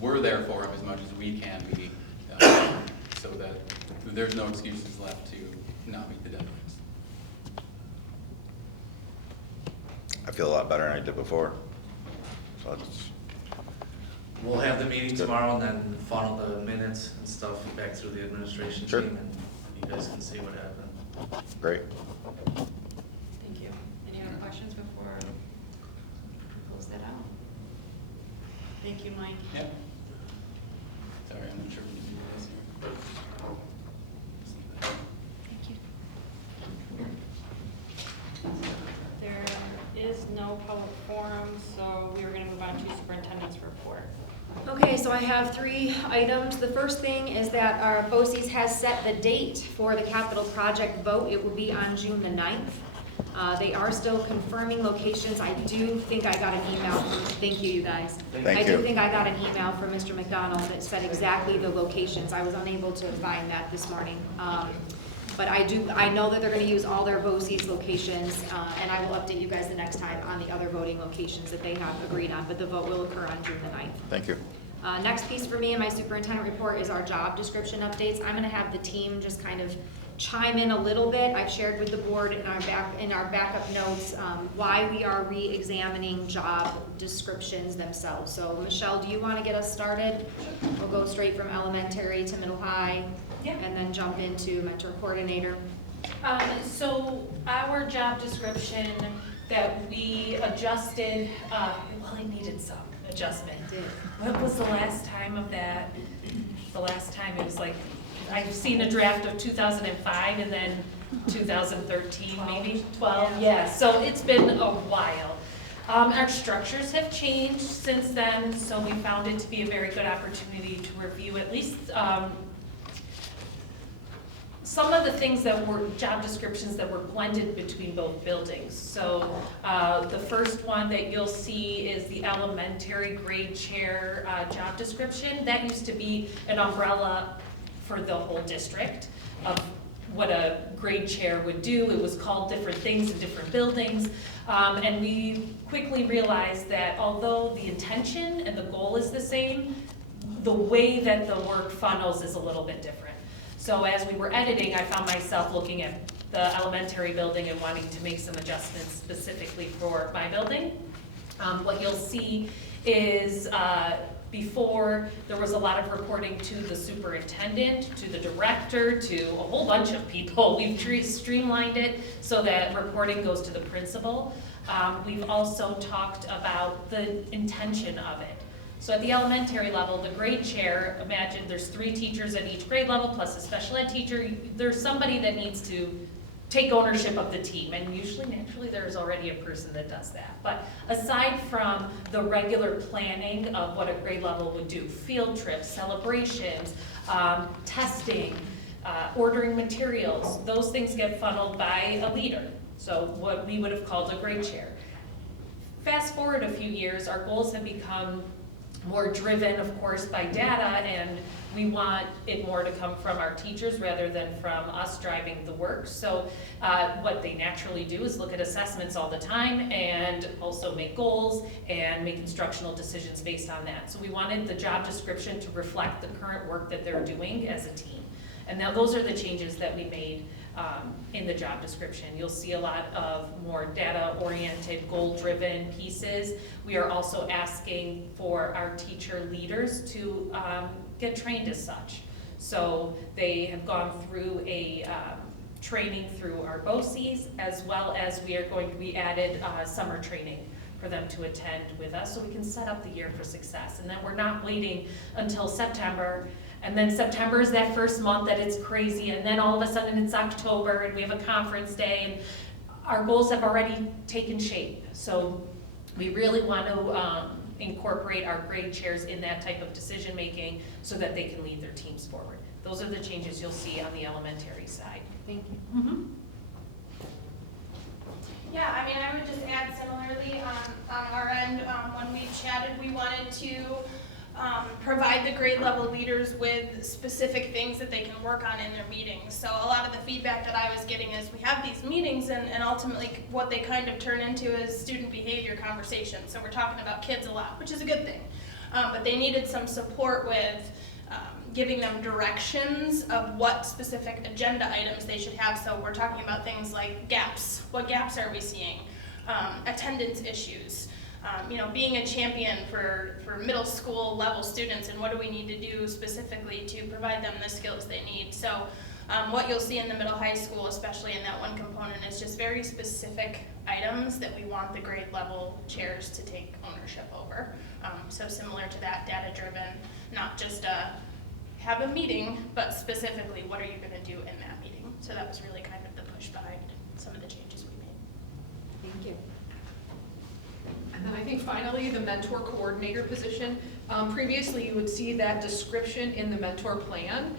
we're there for him as much as we can be, so that there's no excuses left to not meet the deadlines. I feel a lot better than I did before. So it's, We'll have the meeting tomorrow and then funnel the minutes and stuff back through the administration Sure. team, and you guys can see what happened. great. Thank you. Any other questions before we close that out? Thank you, Mike. Yep. Sorry, I'm not sure we can do this here. There is no public forum, so we are going to move on to superintendent's report. Okay, so I have 3 items. The first thing is that our BOCES has set the date for the capital project vote. It will be on June the 9th. They are still confirming locations. I do think I got an email. Thank you, you guys. Thank I do you. think I got an email from Mr. McDonald that said exactly the locations. I was unable to find that this morning. But I know that they're gonna use all their BOCES locations, and I will update you guys the next time on the other voting locations that they have agreed on, but the vote will occur on June the 9th. Thank you. Next piece for me in my superintendent report is our job description updates. I'm gonna have the team just kind of chime in a little bit. I've shared with the board in our backup notes, why we are re-examining job descriptions themselves. So Michelle, do you wanna get us started? We'll go straight from elementary to middle high. Yeah. And then jump into mentor coordinator. So our job description that we adjusted, well, it needed some adjustment. It did. What was the last time of that? The last time it was like, I've seen a draft of 2005 and then 2013 maybe, 12, yeah. So it's been a while. Our structures have changed since then, so we found it to be a very good opportunity to review at least some of the things that were job descriptions that were blended between both buildings. So the first one that you'll see is the elementary grade chair job description. That used to be an umbrella for the whole district of what a grade chair would do. It was called different things in different buildings. And we quickly realized that although the intention and the goal is the same, the way that the work funnels is a little bit different. So as we were editing, I found myself looking at the elementary building and wanting to make some adjustments specifically for my building. What you'll see is before there was a lot of reporting to the superintendent, to the director, to a whole bunch of people. We've streamlined it so that reporting goes to the principal. We've also talked about the intention of it. So at the elementary level, the grade chair, imagine there's 3 teachers at each grade level plus a special ed teacher. There's somebody that needs to take ownership of the team, and usually, naturally, there's already a person that does that. But aside from the regular planning of what a grade level would do, field trips, celebrations, testing, ordering materials, those things get funneled by a leader. So what we would have called a grade chair. Fast forward a few years, our goals have become more driven, of course, by data, and we want it more to come from our teachers rather than from us driving the work. So what they naturally do is look at assessments all the time and also make goals and make instructional decisions based on that. So we wanted the job description to reflect the current work that they're doing as a team. And now those are the changes that we made in the job description. You'll see a lot of more data-oriented, goal-driven pieces. We are also asking for our teacher leaders to get trained as such. So they have gone through a training through our BOCES, as well as we added summer training for them to attend with us so we can set up the year for success. And then we're not waiting until September, and then September is that first month that it's crazy, and then all of a sudden it's October and we have a conference day, and our goals have already taken shape. So we really want to incorporate our grade chairs in that type of decision making so that they can lead their teams forward. Those are the changes you'll see on the elementary side. Thank you. Yeah, I mean, I would just add similarly on our end, when we chatted, we wanted to provide the grade level leaders with specific things that they can work on in their meetings. So a lot of the feedback that I was getting is we have these meetings and ultimately what they kind of turn into is student behavior conversations. So we're talking about kids a lot, which is a good thing. But they needed some support with giving them directions of what specific agenda items they should have. So we're talking about things like gaps. What gaps are we seeing? Attendance issues. Being a champion for middle school level students, and what do we need to do specifically to provide them the skills they need. So what you'll see in the middle high school, especially in that one component, is just very specific items that we want the grade level chairs to take ownership over. So similar to that, data driven, not just have a meeting, but specifically what are you going to do in that meeting. So that was really kind of the push behind some of the changes we made. Thank you. And then I think finally, the mentor coordinator position. Previously, you would see that description in the mentor plan.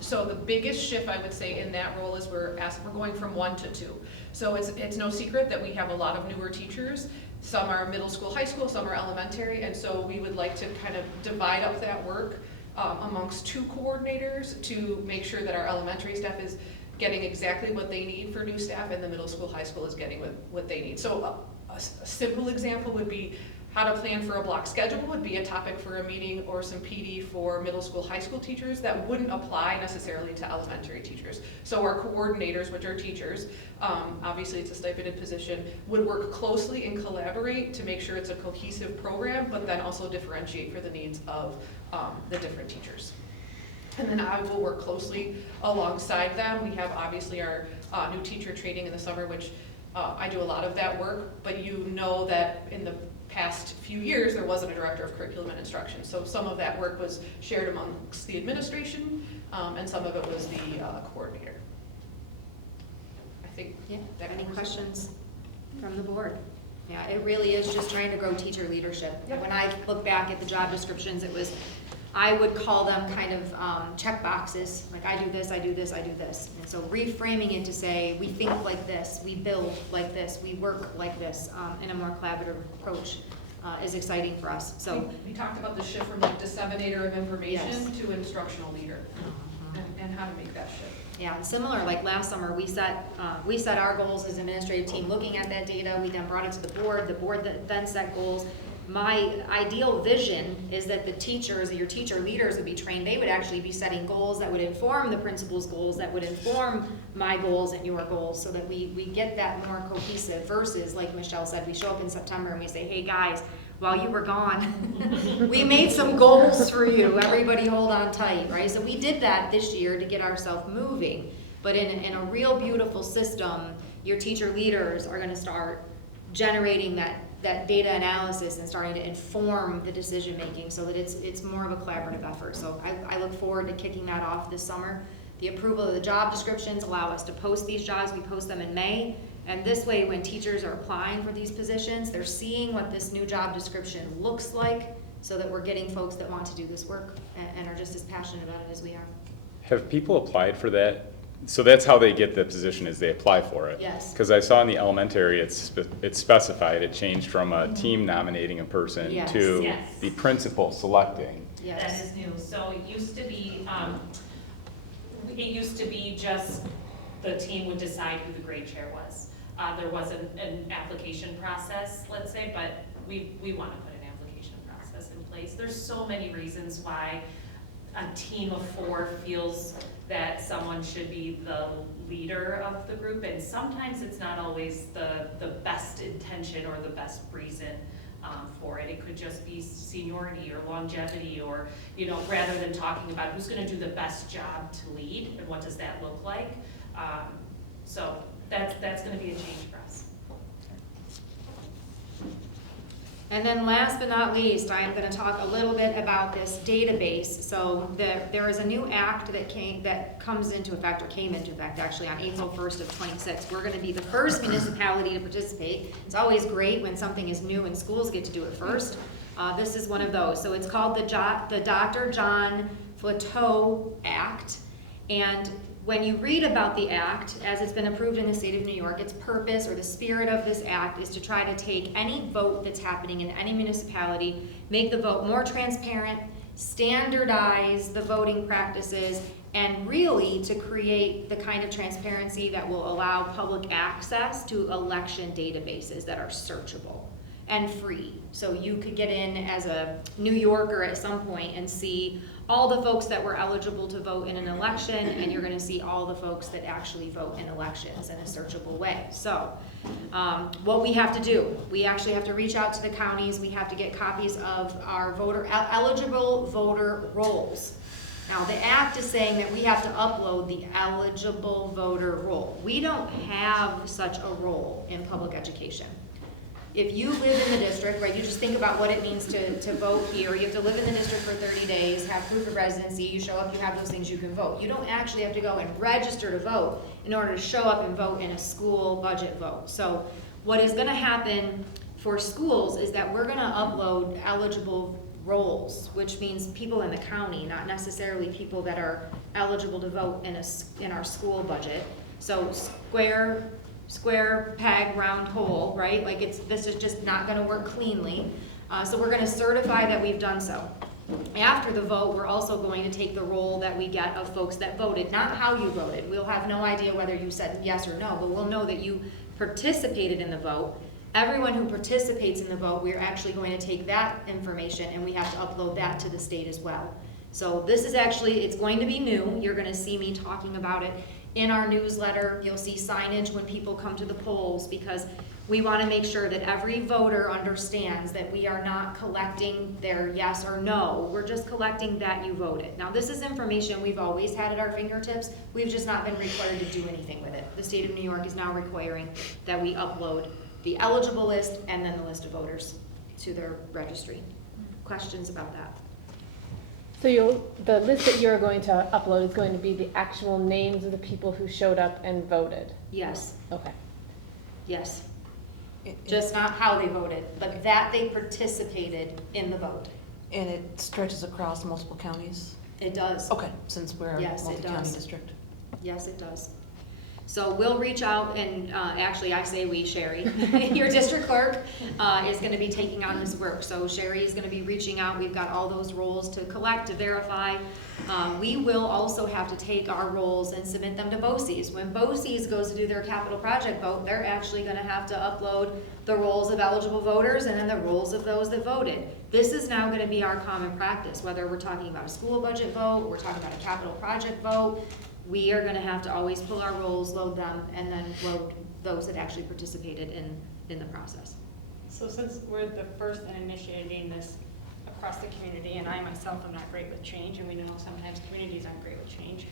So the biggest shift, I would say, in that role is we're going from 1 to 2. So it's no secret that we have a lot of newer teachers. Some are middle school, high school, some are elementary, and so we would like to kind of divide up that work amongst 2 coordinators to make sure that our elementary staff is getting exactly what they need for new staff, and the middle school, high school is getting what they need. So a simple example would be how to plan for a block schedule would be a topic for a meeting, or some PD for middle school, high school teachers that wouldn't apply necessarily to elementary teachers. So our coordinators, which are teachers, obviously it's a stipended position, would work closely and collaborate to make sure it's a cohesive program, but then also differentiate for the needs of the different teachers. And then I will work closely alongside them. We have obviously our new teacher training in the summer, which I do a lot of that work, but you know that in the past few years there wasn't a director of curriculum and instruction. So some of that work was shared amongst the administration, and some of it was the coordinator. I think. Yeah, any questions from the board? Yeah, it really is just trying to grow teacher leadership. Yep. When I look back at the job descriptions, I would call them kind of check boxes, like I do this, I do this, I do this. And so reframing it to say, we think like this, we build like this, we work like this, in a more collaborative approach is exciting for us. So We talked about the shift from like disseminator of information Yes. to instructional leader, and how to make that shift. yeah, and similar, like last summer, we set our goals as an administrative team, looking at that data, we then brought it to the board then set goals. My ideal vision is that the teachers, your teacher leaders would be trained, they would actually be setting goals that would inform the principal's goals, that would inform my goals and your goals, so that we get that more cohesive versus, like Michelle said, we show up in September and we say, hey guys, while you were gone, we made some goals for you, everybody hold on tight, right? So we did that this year to get ourselves moving, but in a real beautiful system, your teacher leaders are gonna start generating that data analysis and starting to inform the decision making so that it's more of a collaborative effort. So I look forward to kicking that off this summer. The approval of the job descriptions allow us to post these jobs. We post them in May. And this way, when teachers are applying for these positions, they're seeing what this new job description looks like, so that we're getting folks that want to do this work and are just as passionate about it as we are. Have people applied for that So that's how they get the position, is they apply for it? Yes. Because I saw in the elementary, it's specified, it changed from a team nominating a person Yes. to Yes. the principal selecting. Yes. That is new. So it used to be just the team would decide who the grade chair was. There wasn't an application process, let's say, but we want to put an application process in place. There's so many reasons why a team of 4 feels that someone should be the leader of the group, and sometimes it's not always the best intention or the best reason for it. It could just be seniority or longevity, or, you know, rather than talking about who's gonna do the best job to lead and what does that look like. So that's gonna be a change for us. And then last but not least, I am going to talk a little bit about this database. So there is a new act that comes into effect, or came into effect actually on April 1st of 26. We're going to be the first municipality to participate. It's always great when something is new and schools get to do it first. This is one of those. So it's called the Dr. John Flateau Act. And when you read about the act, as it's been approved in the state of New York, its purpose or the spirit of this act is to try to take any vote that's happening in any municipality, make the vote more transparent, standardize the voting practices, and really to create the kind of transparency that will allow public access to election databases that are searchable and free. So you could get in as a New Yorker at some point and see all the folks that were eligible to vote in an election, and you're gonna see all the folks that actually vote in elections in a searchable way. So what we have to do, we actually have to reach out to the counties, we have to get copies of our eligible voter rolls. Now, the act is saying that we have to upload the eligible voter roll. We don't have such a roll in public education. If you live in the district, right, you just think about what it means to vote here. You have to live in the district for 30 days, have proof of residency, you show up, you have those things, you can vote. You don't actually have to go and register to vote in order to show up and vote in a school budget vote. So what is gonna happen for schools is that we're gonna upload eligible rolls, which means people in the county, not necessarily people that are eligible to vote in our school budget. So square peg, round hole, right? Like this is just not gonna work cleanly. So we're gonna certify that we've done so. After the vote, we're also going to take the roll that we get of folks that voted, not how you voted. We'll have no idea whether you said yes or no, but we'll know that you participated in the vote. Everyone who participates in the vote, we're actually going to take that information and we have to upload that to the state as well. So this is actually, it's going to be new. You're gonna see me talking about it in our newsletter. You'll see signage when people come to the polls, because we want to make sure that every voter understands that we are not collecting their yes or no. We're just collecting that you voted. Now, this is information we've always had at our fingertips. We've just not been required to do anything with it. The state of New York is now requiring that we upload the eligible list and then the list of voters to their registry. Questions about that? So the list that you're going to upload is going to be the actual names of the people who showed up and voted? Yes. Okay. Yes. Just not how they voted, but that they participated in the vote. And it stretches across multiple counties? It does. Okay, since we're a Yes, it multi-county does. district. Yes, it does. So we'll reach out and, actually I say we, Sherry, your district clerk, is gonna be taking on this work. So Sherry is gonna be reaching out. We've got all those rolls to collect, to verify. We will also have to take our rolls and submit them to BOCES. When BOCES goes to do their capital project vote, they're actually gonna have to upload the rolls of eligible voters and then the rolls of those that voted. This is now gonna be our common practice, whether we're talking about a school budget vote, we're talking about a capital project vote. We are gonna have to always pull our rolls, load them, and then load those that actually participated in the process. So since we're the first in initiating this across the community, and I myself am not great with change, and we know sometimes communities aren't great with change,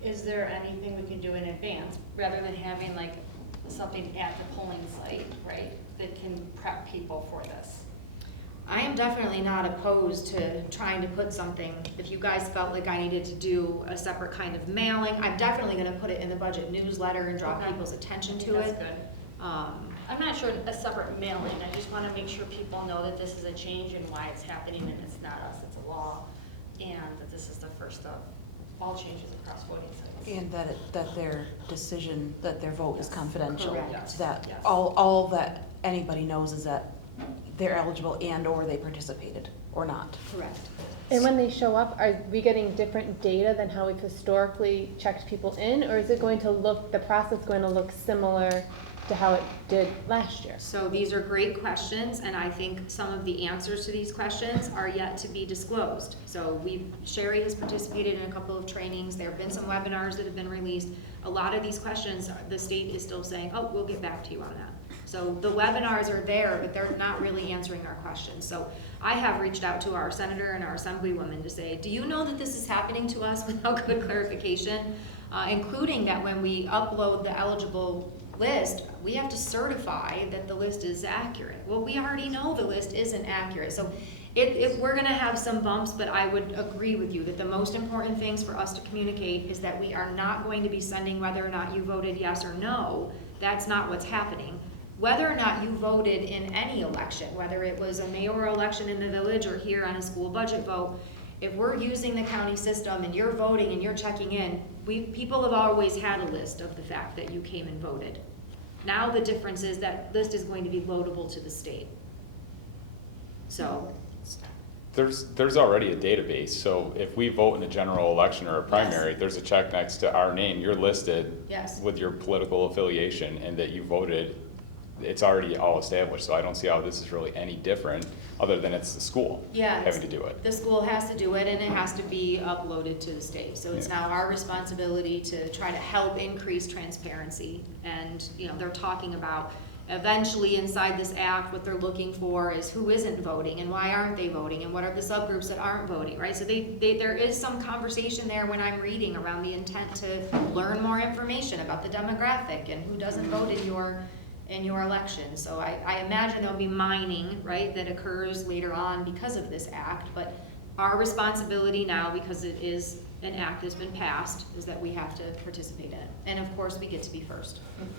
is there anything we can do in advance, rather than having like something at the polling site, right, that can prep people for this? I am definitely not opposed to trying to put something, if you guys felt like I needed to do a separate kind of mailing, I'm definitely gonna put it in the budget newsletter and draw people's attention to it. That's good. I'm not sure a separate mailing, I just wanna make sure people know that this is a change and why it's happening, and it's not us, it's a law, and that this is the first of all changes across voting sites. And that their decision, that their vote is confidential. Correct. Yes. That Yes. all that anybody knows is that they're eligible and or they participated or not. Correct. And when they show up, are we getting different data than how we've historically checked people in? Or is it going to look, the process going to look similar to how it did last year? So these are great questions, and I think some of the answers to these questions are yet to be disclosed. So Sherry has participated in a couple of trainings, there have been some webinars that have been released. A lot of these questions, the state is still saying, oh, we'll get back to you on that. So the webinars are there, but they're not really answering our questions. So I have reached out to our senator and our assemblywoman to say, do you know that this is happening to us without good clarification? Including that when we upload the eligible list, we have to certify that the list is accurate. Well, we already know the list isn't accurate. So we're gonna have some bumps, but I would agree with you that the most important things for us to communicate is that we are not going to be sending whether or not you voted yes or no. That's not what's happening. Whether or not you voted in any election, whether it was a mayoral election in the village or here on a school budget vote, if we're using the county system and you're voting and you're checking in, people have always had a list of the fact that you came and voted. Now the difference is that list is going to be loadable to the state. So. There's already a database, so if we vote in a general election or a primary, there's a check next to our name, you're listed Yes. with your political affiliation and that you voted. It's already all established, so I don't see how this is really any different, other than it's the school Yeah, having to do it. the school has to do it, and it has to be uploaded to the state. So it's now our responsibility to try to help increase transparency. And, they're talking about eventually inside this act, what they're looking for is who isn't voting and why aren't they voting and what are the subgroups that aren't voting, right? So there is some conversation there when I'm reading around the intent to learn more information about the demographic and who doesn't vote in your election. So I imagine there'll be mining, right, that occurs later on because of this act, but our responsibility now, because it is an act that's been passed, is that we have to participate in it. And of course, we get to be first.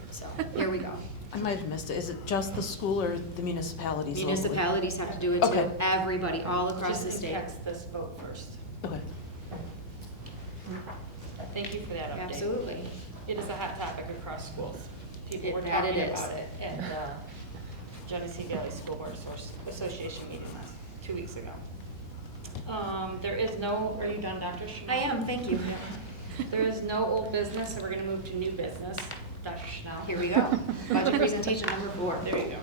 So here we go. I might have missed it. Is it just the school or the municipalities locally? Municipalities have to do it too. Okay. Everybody, all across the Just state. impacts this vote first. Okay. Thank you for that update. Absolutely. It is a hot topic across schools. People were That it talking is. about it at the Genesee Valley School Board Association meeting 2 weeks ago. There is no, are you done, Dr. Chanel? I am, thank you. There is no old business, so we're gonna move to new business. Dr. Chanel. Here we go. Budget presentation number 4. There you go.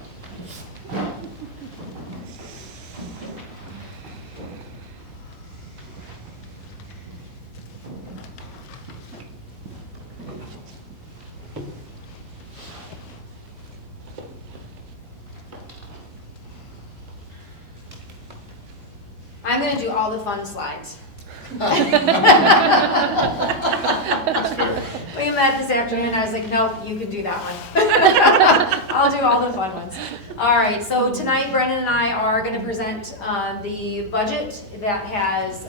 I'm gonna do all the fun slides. We met this afternoon, I was like, nope, you can do that one. I'll do all the fun ones. All right, so tonight Brennan and I are gonna present the budget that has,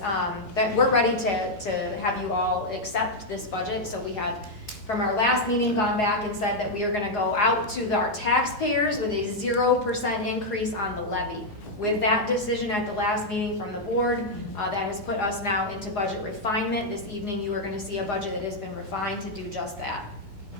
that we're ready to have you all accept this budget. So we have, from our last meeting, gone back and said that we are gonna go out to our taxpayers with a 0% increase on the levy. With that decision at the last meeting from the board, that has put us now into budget refinement. This evening, you are gonna see a budget that has been refined to do just that.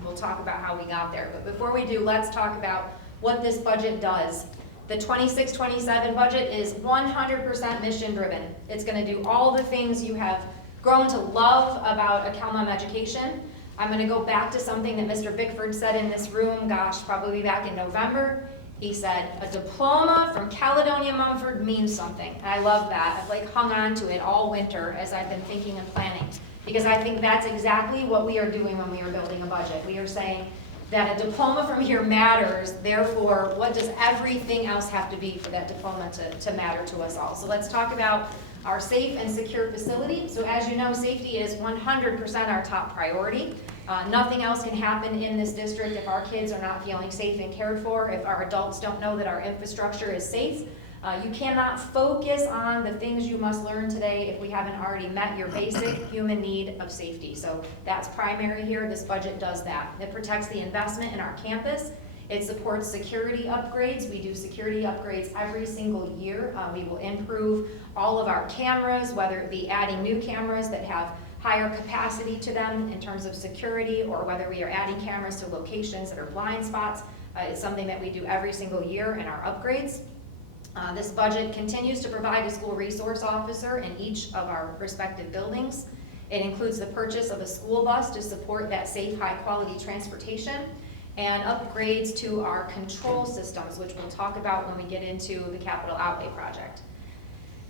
We'll talk about how we got there, but before we do, let's talk about what this budget does. The 26-27 budget is 100% mission driven. It's gonna do all the things you have grown to love about a CalMom education. I'm gonna go back to something that Mr. Bickford said in this room, gosh, probably back in November. He said, a diploma from Caledonia Mumford means something. And I love that. I've hung on to it all winter as I've been thinking and planning. Because I think that's exactly what we are doing when we are building a budget. We are saying that a diploma from here matters, therefore, what does everything else have to be for that diploma to matter to us all? So let's talk about our safe and secure facility. So as you know, safety is 100% our top priority. Nothing else can happen in this district if our kids are not feeling safe and cared for, if our adults don't know that our infrastructure is safe. You cannot focus on the things you must learn today if we haven't already met your basic human need of safety. So that's primary here. This budget does that. It protects the investment in our campus. It supports security upgrades. We do security upgrades every single year. We will improve all of our cameras, whether it be adding new cameras that have higher capacity to them in terms of security, or whether we are adding cameras to locations that are blind spots. It's something that we do every single year in our upgrades. This budget continues to provide a school resource officer in each of our respective buildings. It includes the purchase of a school bus to support that safe, high-quality transportation, and upgrades to our control systems, which we'll talk about when we get into the capital outlay project.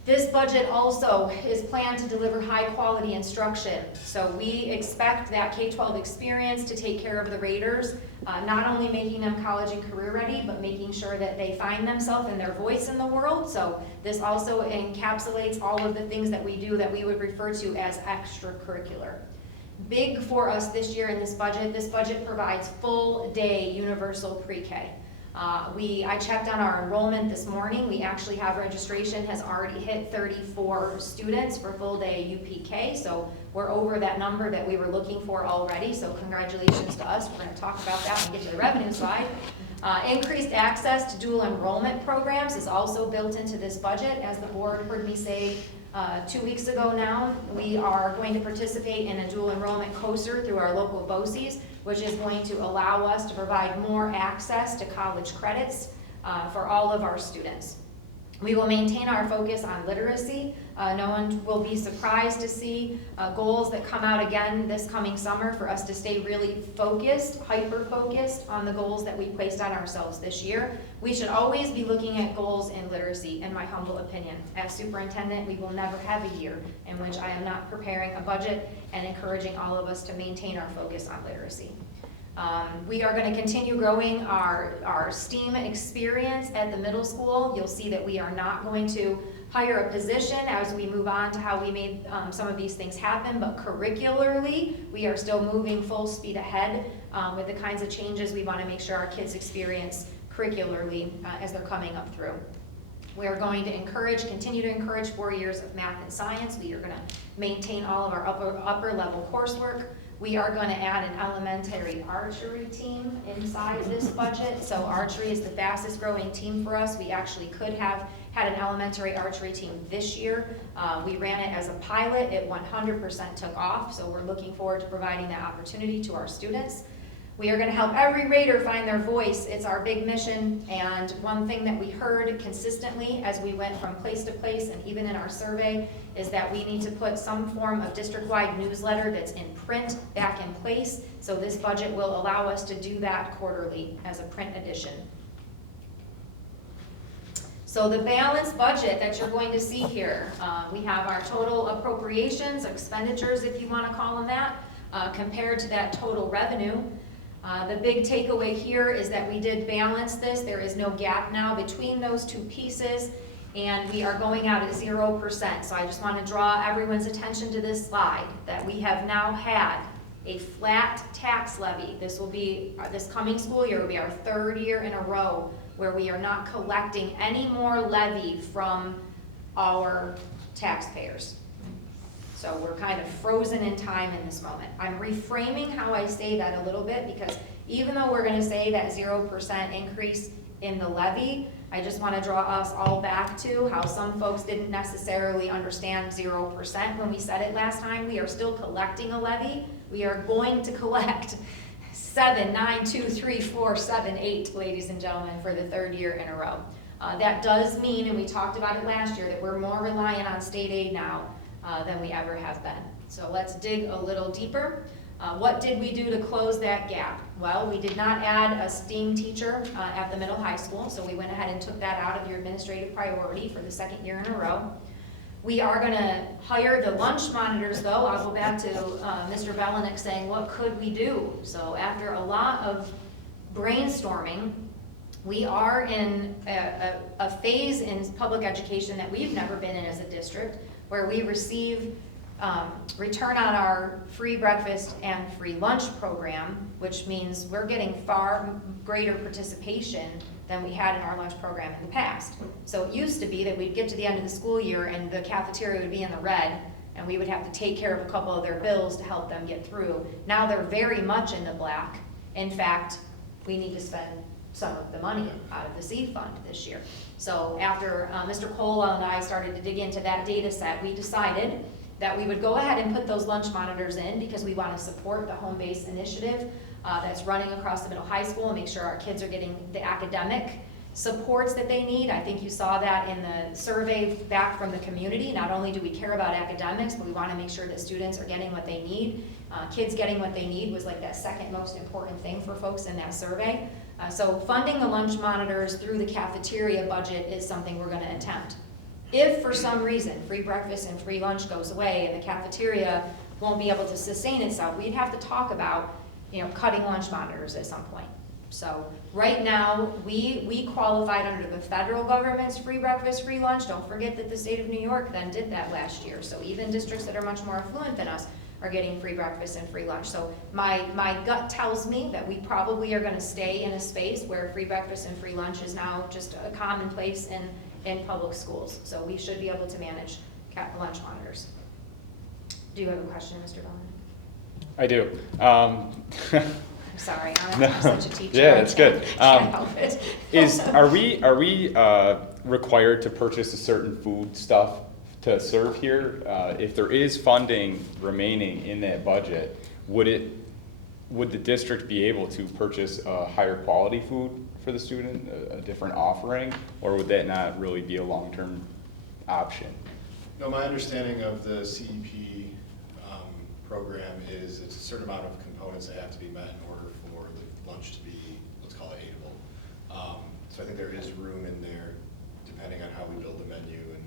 This budget also is planned to deliver high-quality instruction. So we expect that K-12 experience to take care of the Raiders, not only making them college and career ready, but making sure that they find themselves and their voice in the world. So this also encapsulates all of the things that we do that we would refer to as extracurricular. Big for us this year in this budget provides full-day universal pre-K. I checked on our enrollment this morning. We actually have registration has already hit 34 students for full-day UPK, so we're over that number that we were looking for already, so congratulations to us. We're going to talk about that and get to the revenue side. Increased access to dual enrollment programs is also built into this budget. As the board heard me say 2 weeks ago now, we are going to participate in a dual enrollment COSER through our local BOCES, which is going to allow us to provide more access to college credits for all of our students. We will maintain our focus on literacy. No one will be surprised to see goals that come out again this coming summer for us to stay really focused, hyper-focused on the goals that we placed on ourselves this year. We should always be looking at goals in literacy, in my humble opinion. As superintendent, we will never have a year in which I am not preparing a budget and encouraging all of us to maintain our focus on literacy. We are going to continue growing our STEAM experience at the middle school. You'll see that we are not going to hire a position as we move on to how we made some of these things happen, but curricularly, we are still moving full speed ahead with the kinds of changes we want to make sure our kids experience curricularly as they're coming up through. We are going to continue to encourage 4 years of math and science. We are going to maintain all of our upper level coursework. We are going to add an elementary archery team inside this budget. So archery is the fastest growing team for us. We actually could have had an elementary archery team this year. We ran it as a pilot. It 100% took off. So we're looking forward to providing that opportunity to our students. We are going to help every Raider find their voice. It's our big mission. And one thing that we heard consistently as we went from place to place and even in our survey is that we need to put some form of district-wide newsletter that's in print back in place. So this budget will allow us to do that quarterly as a print edition. So the balanced budget that you're going to see here, we have our total appropriations, expenditures if you want to call them that, compared to that total revenue. The big takeaway here is that we did balance this. There is no gap now between those two pieces, and we are going out at 0%. So I just want to draw everyone's attention to this slide, that we have now had a flat tax levy. This will be, this coming school year will be our 3rd year in a row where we are not collecting any more levy from our taxpayers. So we're kind of frozen in time in this moment. I'm reframing how I say that a little bit because even though we're going to say that 0% increase in the levy, I just want to draw us all back to how some folks didn't necessarily understand 0% when we said it last time. We are still collecting a levy. We are going to collect 7, 9, 2, 3, 4, 7, 8, ladies and gentlemen, for the 3rd year in a row. That does mean, and we talked about it last year, that we're more reliant on state aid now than we ever have been. So let's dig a little deeper. What did we do to close that gap? Well, we did not add a STEAM teacher at the middle high school, so we went ahead and took that out of your administrative priority for the 2nd year in a row. We are going to hire the lunch monitors, though. I'll go back to Mr. Belenik saying, what could we do? So after a lot of brainstorming, we are in a phase in public education that we've never been in as a district, where we receive return on our free breakfast and free lunch program, which means we're getting far greater participation than we had in our lunch program in the past. So it used to be that we'd get to the end of the school year and the cafeteria would be in the red, and we would have to take care of a couple of their bills to help them get through. Now they're very much in the black. In fact, we need to spend some of the money out of the seed fund this year. So after Mr. Cola and I started to dig into that data set, we decided that we would go ahead and put those lunch monitors in because we want to support the home-based initiative that's running across the middle high school and make sure our kids are getting the academic supports that they need. I think you saw that in the survey back from the community. Not only do we care about academics, but we want to make sure that students are getting what they need. Kids getting what they need was like that second most important thing for folks in that survey. So funding the lunch monitors through the cafeteria budget is something we're going to attempt. If for some reason free breakfast and free lunch goes away and the cafeteria won't be able to sustain itself, we'd have to talk about, cutting lunch monitors at some point. So right now, we qualified under the federal government's free breakfast, free lunch. Don't forget that the state of New York then did that last year. So even districts that are much more affluent than us are getting free breakfast and free lunch. So my gut tells me that we probably are gonna stay in a space where free breakfast and free lunch is now just a commonplace in public schools. So we should be able to manage lunch monitors. Do you have a question, Mr. Bellman? I do. I'm sorry, I'm such a teacher. Yeah, that's good. Can't help it. Are we required to purchase a certain food stuff to serve here? If there is funding remaining in that budget, would the district be able to purchase a higher quality food for the student, a different offering, or would that not really be a long-term option? No, my understanding of the CEP program is it's a certain amount of components that have to be met in order for the lunch to be, let's call it, eatable. So I think there is room in there, depending on how we build the menu and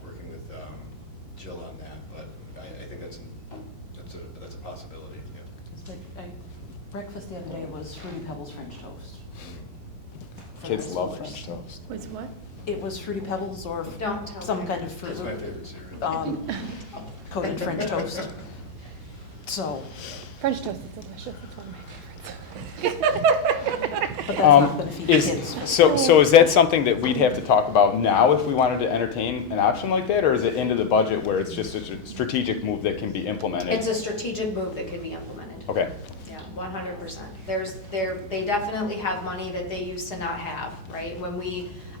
working with Jill on that. But I think that's a possibility. Yeah. Breakfast the other day was Fruity Pebbles French toast. Kids love French toast. Was what? It was Fruity Pebbles or Don't tell some me. kind of fruit. That's my favorite cereal. Coated French toast. So, French toast is delicious. It's one of my favorites. but that's not gonna feed kids. So is that something that we'd have to talk about now if we wanted to entertain an option like that, or is it into the budget where it's just a strategic move that can be implemented? It's a strategic move that could be implemented. Okay. Yeah, 100%. They definitely have money that they used to not have, right?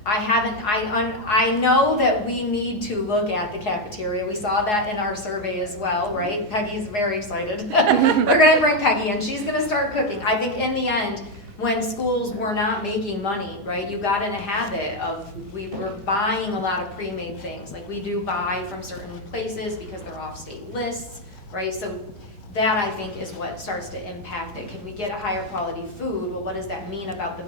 I know that we need to look at the cafeteria. We saw that in our survey as well, right? Peggy's very excited. We're gonna bring Peggy in. She's gonna start cooking. I think in the end, when schools were not making money, right, you got in a habit of, we were buying a lot of pre-made things. Like we do buy from certain places because they're off state lists, right? So that I think is what starts to impact it. Can we get a higher quality food? Well, what does that mean about the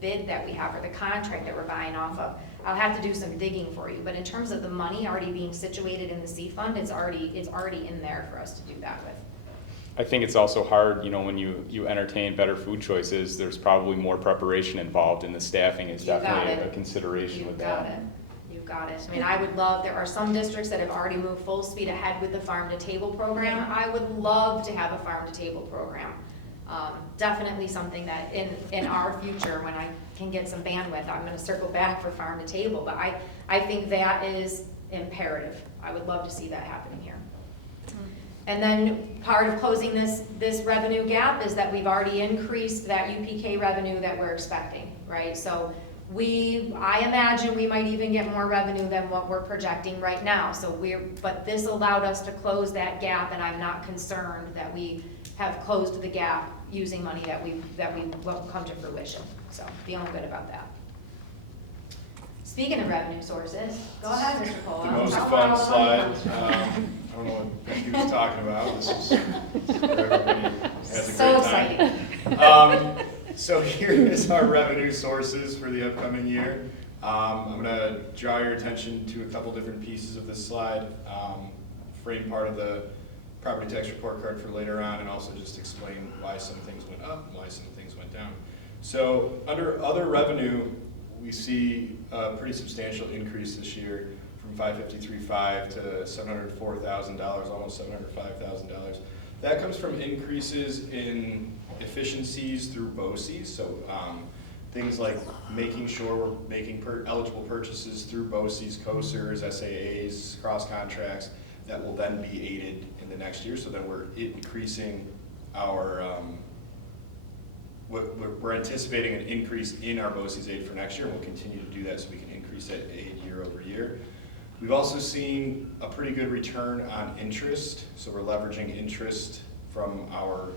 bid that we have or the contract that we're buying off of? I'll have to do some digging for you, but in terms of the money already being situated in the C fund, it's already in there for us to do that with. I think it's also hard, when you entertain better food choices, there's probably more preparation involved, and the staffing is definitely a consideration with that. You've got it. I mean, I would love, there are some districts that have already moved full speed ahead with the farm to table program. I would love to have a farm to table program. Definitely something that in our future, when I can get some bandwidth, I'm gonna circle back for farm to table, but I think that is imperative. I would love to see that happening here. And then part of closing this revenue gap is that we've already increased that UPK revenue that we're expecting, right? So I imagine we might even get more revenue than what we're projecting right now. But this allowed us to close that gap, and I'm not concerned that we have closed the gap using money that we won't come to fruition. So feeling good about that. Speaking of revenue sources, go ahead, Mr. Cole. The most fun slide. I don't know what Becky was talking about. This is where everybody has a So great time. exciting. So here is our revenue sources for the upcoming year. I'm gonna draw your attention to a couple different pieces of this slide. Frame part of the property tax report card for later on, and also just explain why some things went up and why some things went down. So under other revenue, we see a pretty substantial increase this year from $553,500 to $704,000, almost $705,000. That comes from increases in efficiencies through BOCES, so things like making sure we're making eligible purchases through BOCES, COSERs, SAAs, cross contracts that will then be aided in the next year. So then we're increasing our, we're anticipating an increase in our BOCES aid for next year, and we'll continue to do that so we can increase that aid year over year. We've also seen a pretty good return on interest, so we're leveraging interest from our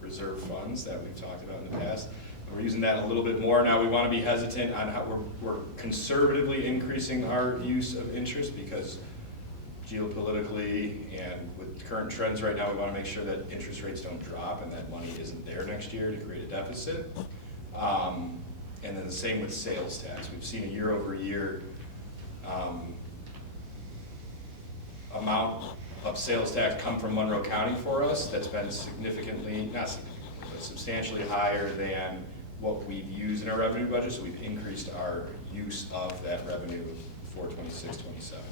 reserve funds that we've talked about in the past. And we're using that a little bit more. Now, we want to be hesitant on how we're conservatively increasing our use of interest because geopolitically and with current trends right now, we want to make sure that interest rates don't drop and that money isn't there next year to create a deficit. And then the same with sales tax. We've seen a year-over-year amount of sales tax come from Monroe County for us that's been significantly, not significantly, but substantially higher than what we've used in our revenue budget, so we've increased our use of that revenue for 26, 27.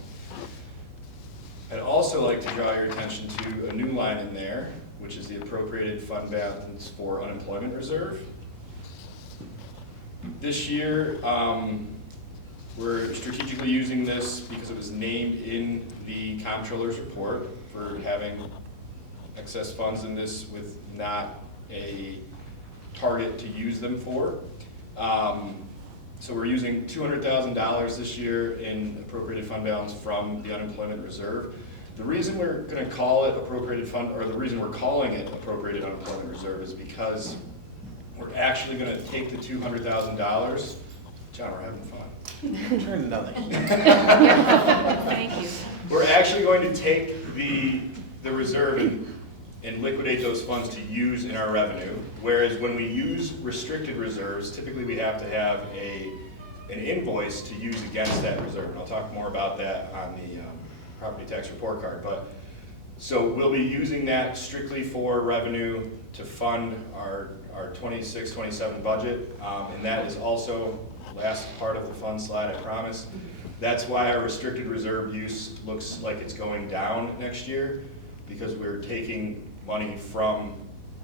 I'd also like to draw your attention to a new line in there, which is the appropriated fund balance for unemployment reserve. This year, we're strategically using this because it was named in the comptroller's report for having excess funds in this with not a target to use them for. So we're using $200,000 this year in appropriated fund balance from the unemployment reserve. The reason we're going to call it appropriated fund, or the reason we're calling it appropriated unemployment reserve is because we're actually going to take the $200,000. John, we're having fun. Turn to nothing. Thank you. We're actually going to take the reserve and liquidate those funds to use in our revenue, whereas when we use restricted reserves, typically we have to have an invoice to use against that reserve. And I'll talk more about that on the property tax report card. But so we'll be using that strictly for revenue to fund our 26, 27 budget, and that is also the last part of the fund slide, I promise. That's why our restricted reserve use looks like it's going down next year, because we're taking money from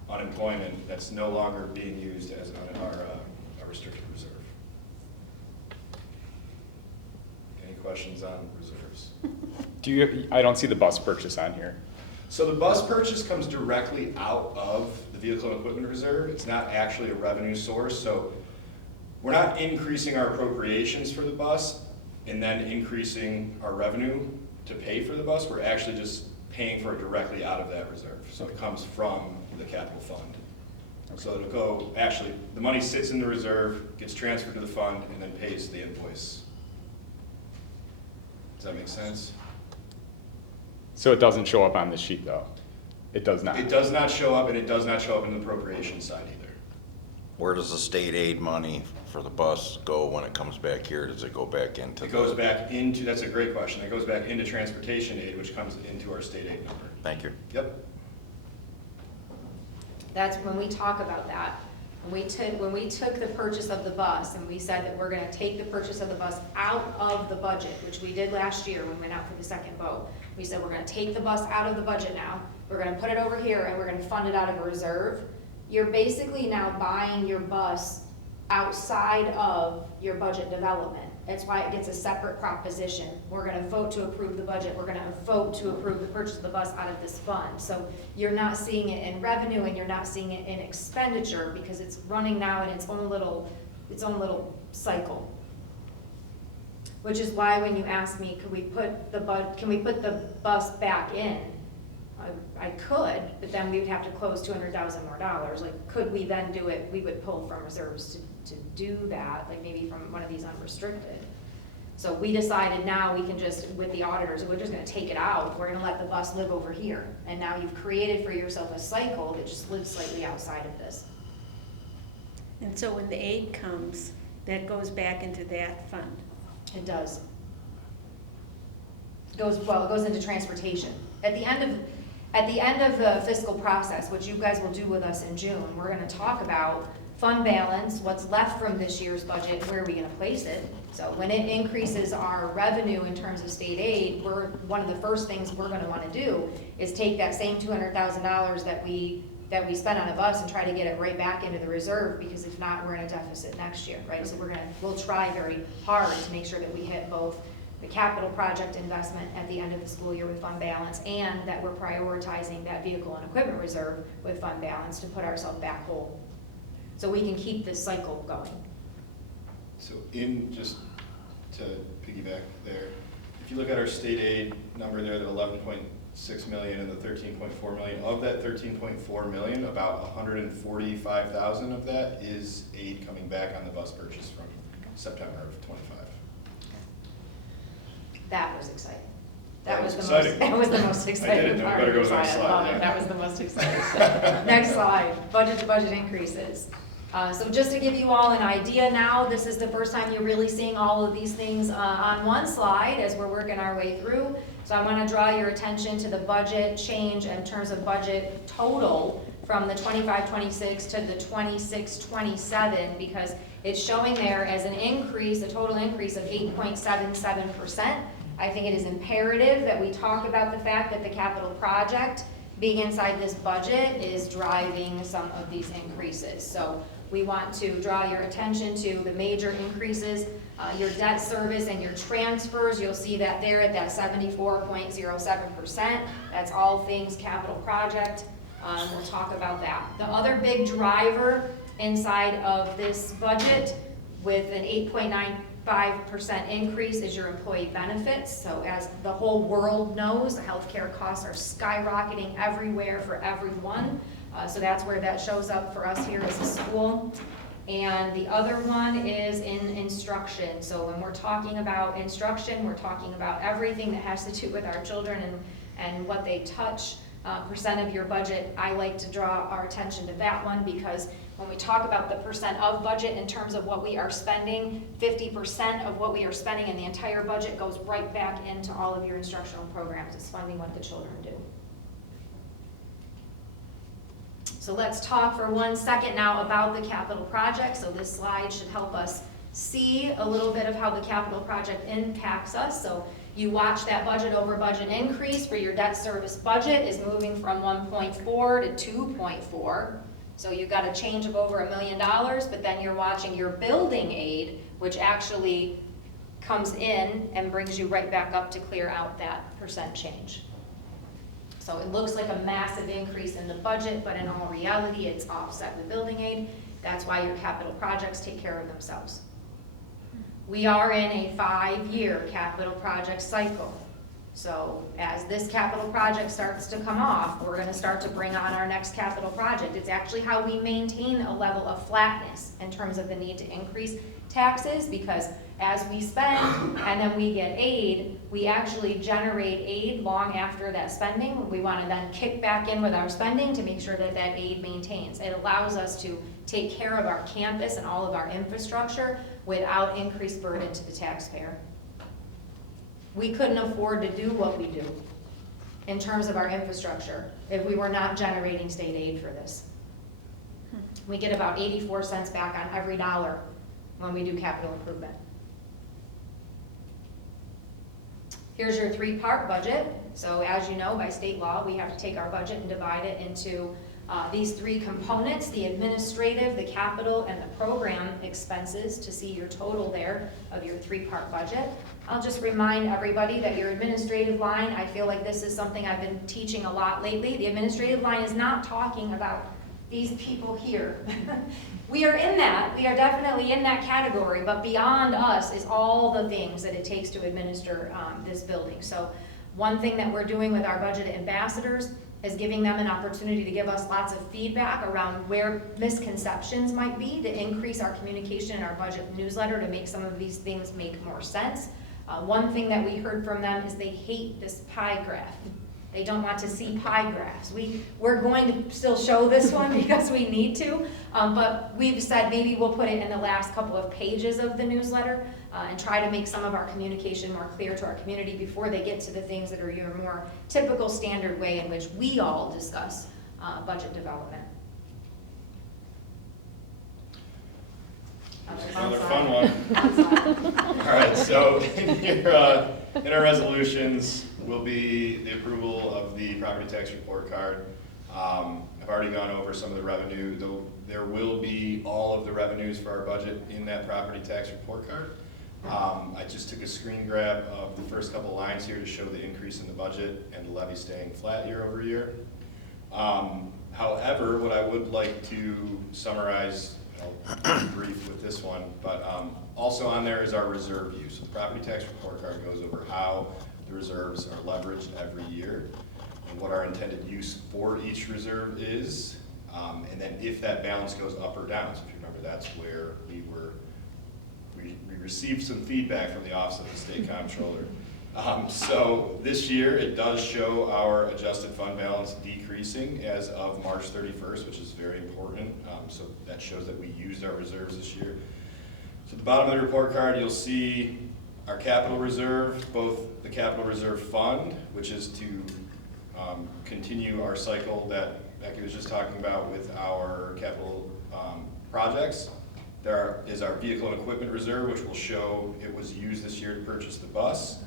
unemployment that's no longer being used as our restricted reserve. Any questions on reserves? I don't see the bus purchase on here. So the bus purchase comes directly out of the vehicle and equipment reserve. It's not actually a revenue source, so we're not increasing our appropriations for the bus and then increasing our revenue to pay for the bus. We're actually just paying for it directly out of that reserve. So it comes from the capital fund. So it'll go, actually, the money sits in the reserve, gets transferred to the fund, and then pays the invoice. Does that make sense? So it doesn't show up on this sheet, though? It does not? It does not show up, and it does not show up in the appropriation side either. Where does the state aid money for the bus go when it comes back here? Does it go back into? It goes back into, that's a great question, it goes back into transportation aid, which comes into our state aid number. Thank you. Yep. That's when we talk about that. When we took the purchase of the bus and we said that we're gonna take the purchase of the bus out of the budget, which we did last year when we went out for the second vote. We said we're gonna take the bus out of the budget now, we're gonna put it over here and we're gonna fund it out of a reserve. You're basically now buying your bus outside of your budget development. That's why it gets a separate proposition. We're gonna vote to approve the budget, we're gonna vote to approve the purchase of the bus out of this fund. So you're not seeing it in revenue and you're not seeing it in expenditure because it's running now in its own little cycle. Which is why when you ask me, can we put the bus back in? I could, but then we would have to close $200,000 more. Like, could we then do it? We would pull from reserves to do that, like maybe from one of these unrestricted. So we decided now we can just, with the auditors, we're just gonna take it out. We're gonna let the bus live over here. And now you've created for yourself a cycle that just lives slightly outside of this. And so when the aid comes, that goes back into that fund? It does. It goes into transportation. At the end of the fiscal process, which you guys will do with us in June, we're gonna talk about fund balance, what's left from this year's budget, where are we gonna place it? So when it increases our revenue in terms of state aid, one of the first things we're gonna wanna do is take that same $200,000 that we spent on a bus and try to get it right back into the reserve, because if not, we're in a deficit next year, right? So we'll try very hard to make sure that we hit both the capital project investment at the end of the school year with fund balance, and that we're prioritizing that vehicle and equipment reserve with fund balance to put ourselves back whole. So we can keep this cycle going. So just to piggyback there, if you look at our state aid number there, the 11.6 million and the 13.4 million, of that 13.4 million, about 145,000 of that is aid coming back on the bus purchase from September of '25. That was exciting. That was the exciting. most, that was the most I exciting did it. No, part better of go the to the next slide. I slide, love it. yeah. That was the most exciting. Next slide, budget to budget increases. So just to give you all an idea now, this is the first time you're really seeing all of these things on one slide as we're working our way through. So I want to draw your attention to the budget change in terms of budget total from the 25-26 to the 26-27, because it's showing there as an increase, a total increase of 8.77%. I think it is imperative that we talk about the fact that the capital project being inside this budget is driving some of these increases. So we want to draw your attention to the major increases, your debt service and your transfers. You'll see that there at that 74.07%. That's all things capital project. We'll talk about that. The other big driver inside of this budget with an 8.95% increase is your employee benefits. So as the whole world knows, the healthcare costs are skyrocketing everywhere for everyone. So that's where that shows up for us here as a school. And the other one is in instruction. So when we're talking about instruction, we're talking about everything that has to do with our children and what they touch. Percent of your budget, I like to draw our attention to that one, because when we talk about the percent of budget in terms of what we are spending, 50% of what we are spending in the entire budget goes right back into all of your instructional programs. It's funding what the children do. So let's talk for 1 second now about the capital project. So this slide should help us see a little bit of how the capital project impacts us. So you watch that budget over budget increase for your debt service budget is moving from 1.4 to 2.4. So you've got a change of over $1 million, but then you're watching your building aid, which actually comes in and brings you right back up to clear out that percent change. So it looks like a massive increase in the budget, but in all reality, it's offset the building aid. That's why your capital projects take care of themselves. We are in a 5-year capital project cycle. So as this capital project starts to come off, we're going to start to bring on our next capital project. It's actually how we maintain a level of flatness in terms of the need to increase taxes, because as we spend and then we get aid, we actually generate aid long after that spending. We want to then kick back in with our spending to make sure that that aid maintains. It allows us to take care of our campus and all of our infrastructure without increased burden to the taxpayer. We couldn't afford to do what we do in terms of our infrastructure if we were not generating state aid for this. We get about 84 cents back on every dollar when we do capital improvement. Here's your 3-part budget. So as you know, by state law, we have to take our budget and divide it into these 3 components: the administrative, the capital, and the program expenses, to see your total there of your 3-part budget. I'll just remind everybody that your administrative line, I feel like this is something I've been teaching a lot lately. The administrative line is not talking about these people here. We are in that, we are definitely in that category, but beyond us is all the things that it takes to administer this building. So one thing that we're doing with our budget ambassadors is giving them an opportunity to give us lots of feedback around where misconceptions might be, to increase our communication in our budget newsletter to make some of these things make more sense. One thing that we heard from them is they hate this pie graph. They don't want to see pie graphs. We're going to still show this one because we need to, but we've said maybe we'll put it in the last couple of pages of the newsletter and try to make some of our communication more clear to our community before they get to the things that are your more typical standard way in which we all discuss budget development. Another fun one. All right, so in our resolutions will be the approval of the property tax report card. I've already gone over some of the revenue, though there will be all of the revenues for our budget in that property tax report card. I just took a screen grab of the first couple lines here to show the increase in the budget and the levy staying flat year over year. However, what I would like to summarize, I'll be brief with this this one, but also on there is our reserve use. The property tax report card goes over how the reserves are leveraged every year and what our intended use for each reserve is. And then if that balance goes up or down. So if you remember, that's where we received some feedback from the Office of the State Comptroller. So this year, it does show our adjusted fund balance decreasing as of March 31st, which is very important. So that shows that we used our reserves this year. So at the bottom of the report card, you'll see our capital reserve, both the capital reserve fund, which is to continue our cycle that Becky was just talking about with our capital projects. There is our vehicle and equipment reserve, which will show it was used this year to purchase the bus.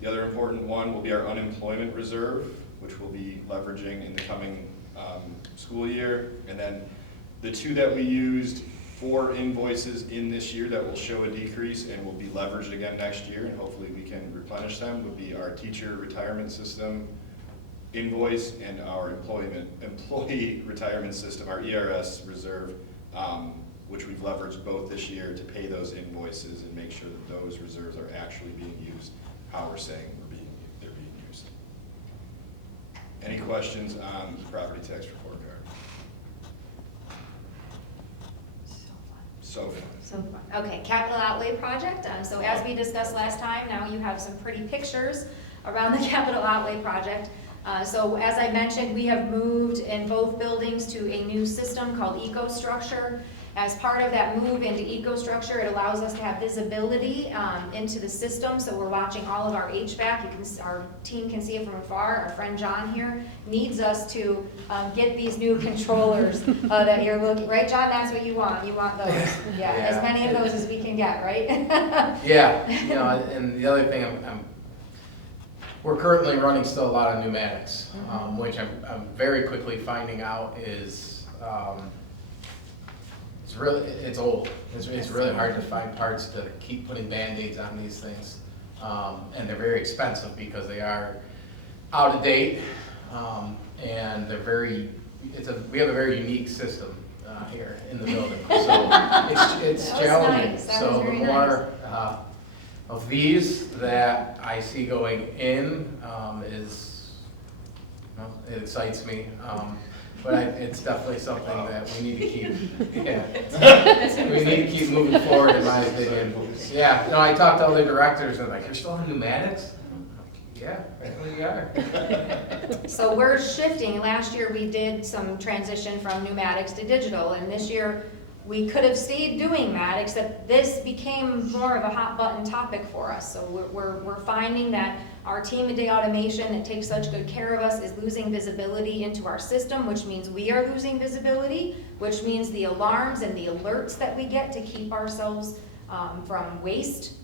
The other important one will be our unemployment reserve, which we'll be leveraging in the coming school year. And then the two that we used for invoices in this year that will show a decrease and will be leveraged again next year, and hopefully we can replenish them, would be our teacher retirement system invoice and our employee retirement system, our ERS reserve, which we've leveraged both this year to pay those invoices and make sure that those reserves are actually being used how we're saying they're being used. Any questions on the property tax report card? So fun. So fun. Okay, capital outlay project. So as we discussed last time, now you have some pretty pictures around the capital outlay project. So as I mentioned, we have moved in both buildings to a new system called EcoStructure. As part of that move into EcoStructure, it allows us to have visibility into the system. So we're watching all of our HVAC. Our team can see it from afar. Our friend John here needs us to get these new controllers that you're looking, right, John? That's what you want. You want those. Yeah, as many of those as we can get, right? Yeah, you know, and the other thing, we're currently running still a lot of pneumatics, which I'm very quickly finding out is it's old. It's really hard to find parts to keep putting Band-Aids on these things, and they're very expensive because they are out of date, and they're very. We have a very unique system here in the building, so it's challenging. Nice. That so was very the more of these that I see going in is, well, it excites me. But it's definitely something that we need to keep, we need to keep moving forward, in my opinion. Yeah, no, I talked to other directors and like, you're still on pneumatics? I'm like, yeah, we are. So we're shifting. Last year we did some transition from pneumatics to digital, and this year we could have stayed doing that, except this became more of a hot button topic for us. So we're finding that our team at Day Automation that takes such good care of us is losing visibility into our system, which means we are losing visibility, which means the alarms and the alerts that we get to keep ourselves from waste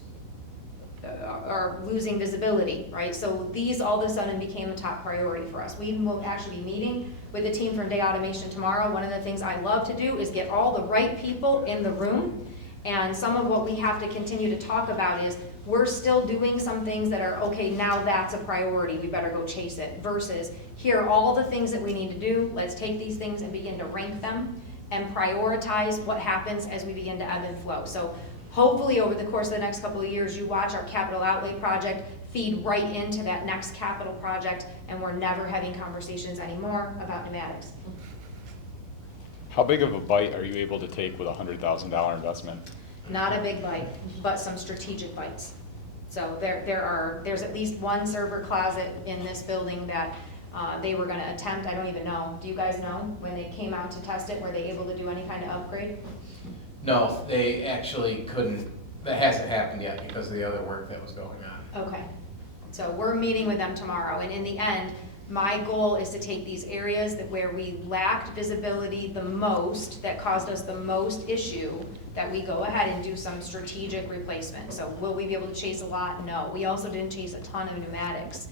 are losing visibility, right? So these all of a sudden became a top priority for us. We will actually be meeting with the team from Day Automation tomorrow. One of the things I love to do is get all the right people in the room, and some of what we have to continue to talk about is we're still doing some things that are, okay, now that's a priority, we better go chase it, versus here are all the things that we need to do, let's take these things and begin to rank them and prioritize what happens as we begin to ebb and flow. So hopefully over the course of the next couple of years, you watch our capital outlay project feed right into that next capital project, and we're never having conversations anymore about pneumatics. How big of a bite are you able to take with a $100,000 investment? Not a big bite, but some strategic bites. So there's at least one server closet in this building that they were gonna attempt. I don't even know. Do you guys know when they came out to test it, were they able to do any kind of upgrade? No, they actually couldn't. That hasn't happened yet because of the other work that was going on. Okay. So we're meeting with them tomorrow, and in the end, my goal is to take these areas that where we lacked visibility the most, that caused us the most issue, that we go ahead and do some strategic replacement. So will we be able to chase a lot? No. We also didn't chase a ton of pneumatics.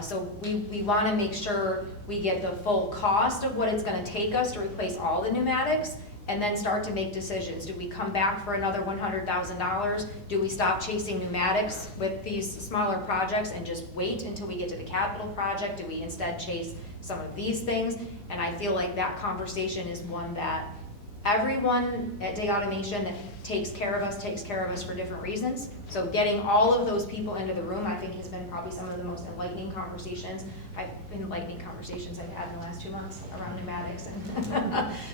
So we want to make sure we get the full cost of what it's going to take us to replace all the pneumatics, and then start to make decisions. Do we come back for another $100,000? Do we stop chasing pneumatics with these smaller projects and just wait until we get to the capital project? Do we instead chase some of these things? And I feel like that conversation is one that everyone at Day Automation that takes care of us for different reasons. So getting all of those people into the room, I think, has been probably some of the most enlightening conversations I've had in the last 2 months around pneumatics.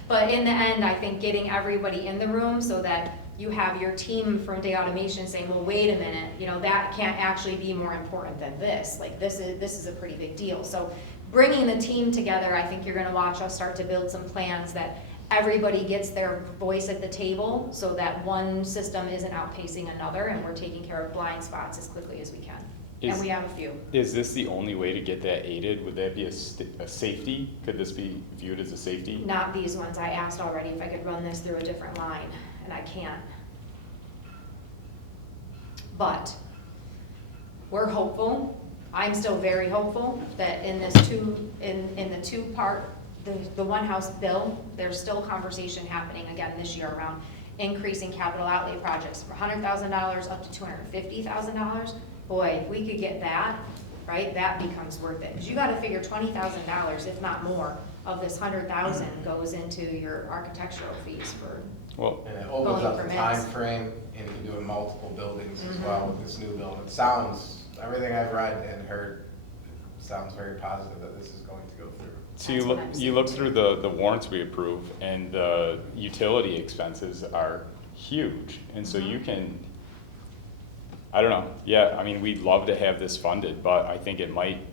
But in the end, I think getting everybody in the room so that you have your team from Day Automation saying, well, wait a minute, you know, that can't actually be more important than this. Like, this is a pretty big deal. So bringing the team together, I think you're gonna watch us start to build some plans that everybody gets their voice at the table so that one system isn't outpacing another, and we're taking care of blind spots as quickly as we can. And we have a few. Is this the only way to get that aided? Would that be a safety? Could this be viewed as a safety? Not these ones. I asked already if I could run this through a different line, and I can't. But we're hopeful. I'm still very hopeful that in this the one house bill, there's still conversation happening again this year around increasing capital outlay projects from $100,000 up to $250,000. Boy, if we could get that, right, that becomes worth it. Because you got to figure $20,000, if not more, of this $100,000 goes into your architectural fees for. Well, and it opens up the time frame, and you can do it in multiple buildings as well with this new building. It sounds, everything I've read and heard sounds very positive that this is going to go through. So you look through the warrants we approve, and the utility expenses are huge, and so you can, I don't know, yeah, I mean, we'd love to have this funded, but I think it might,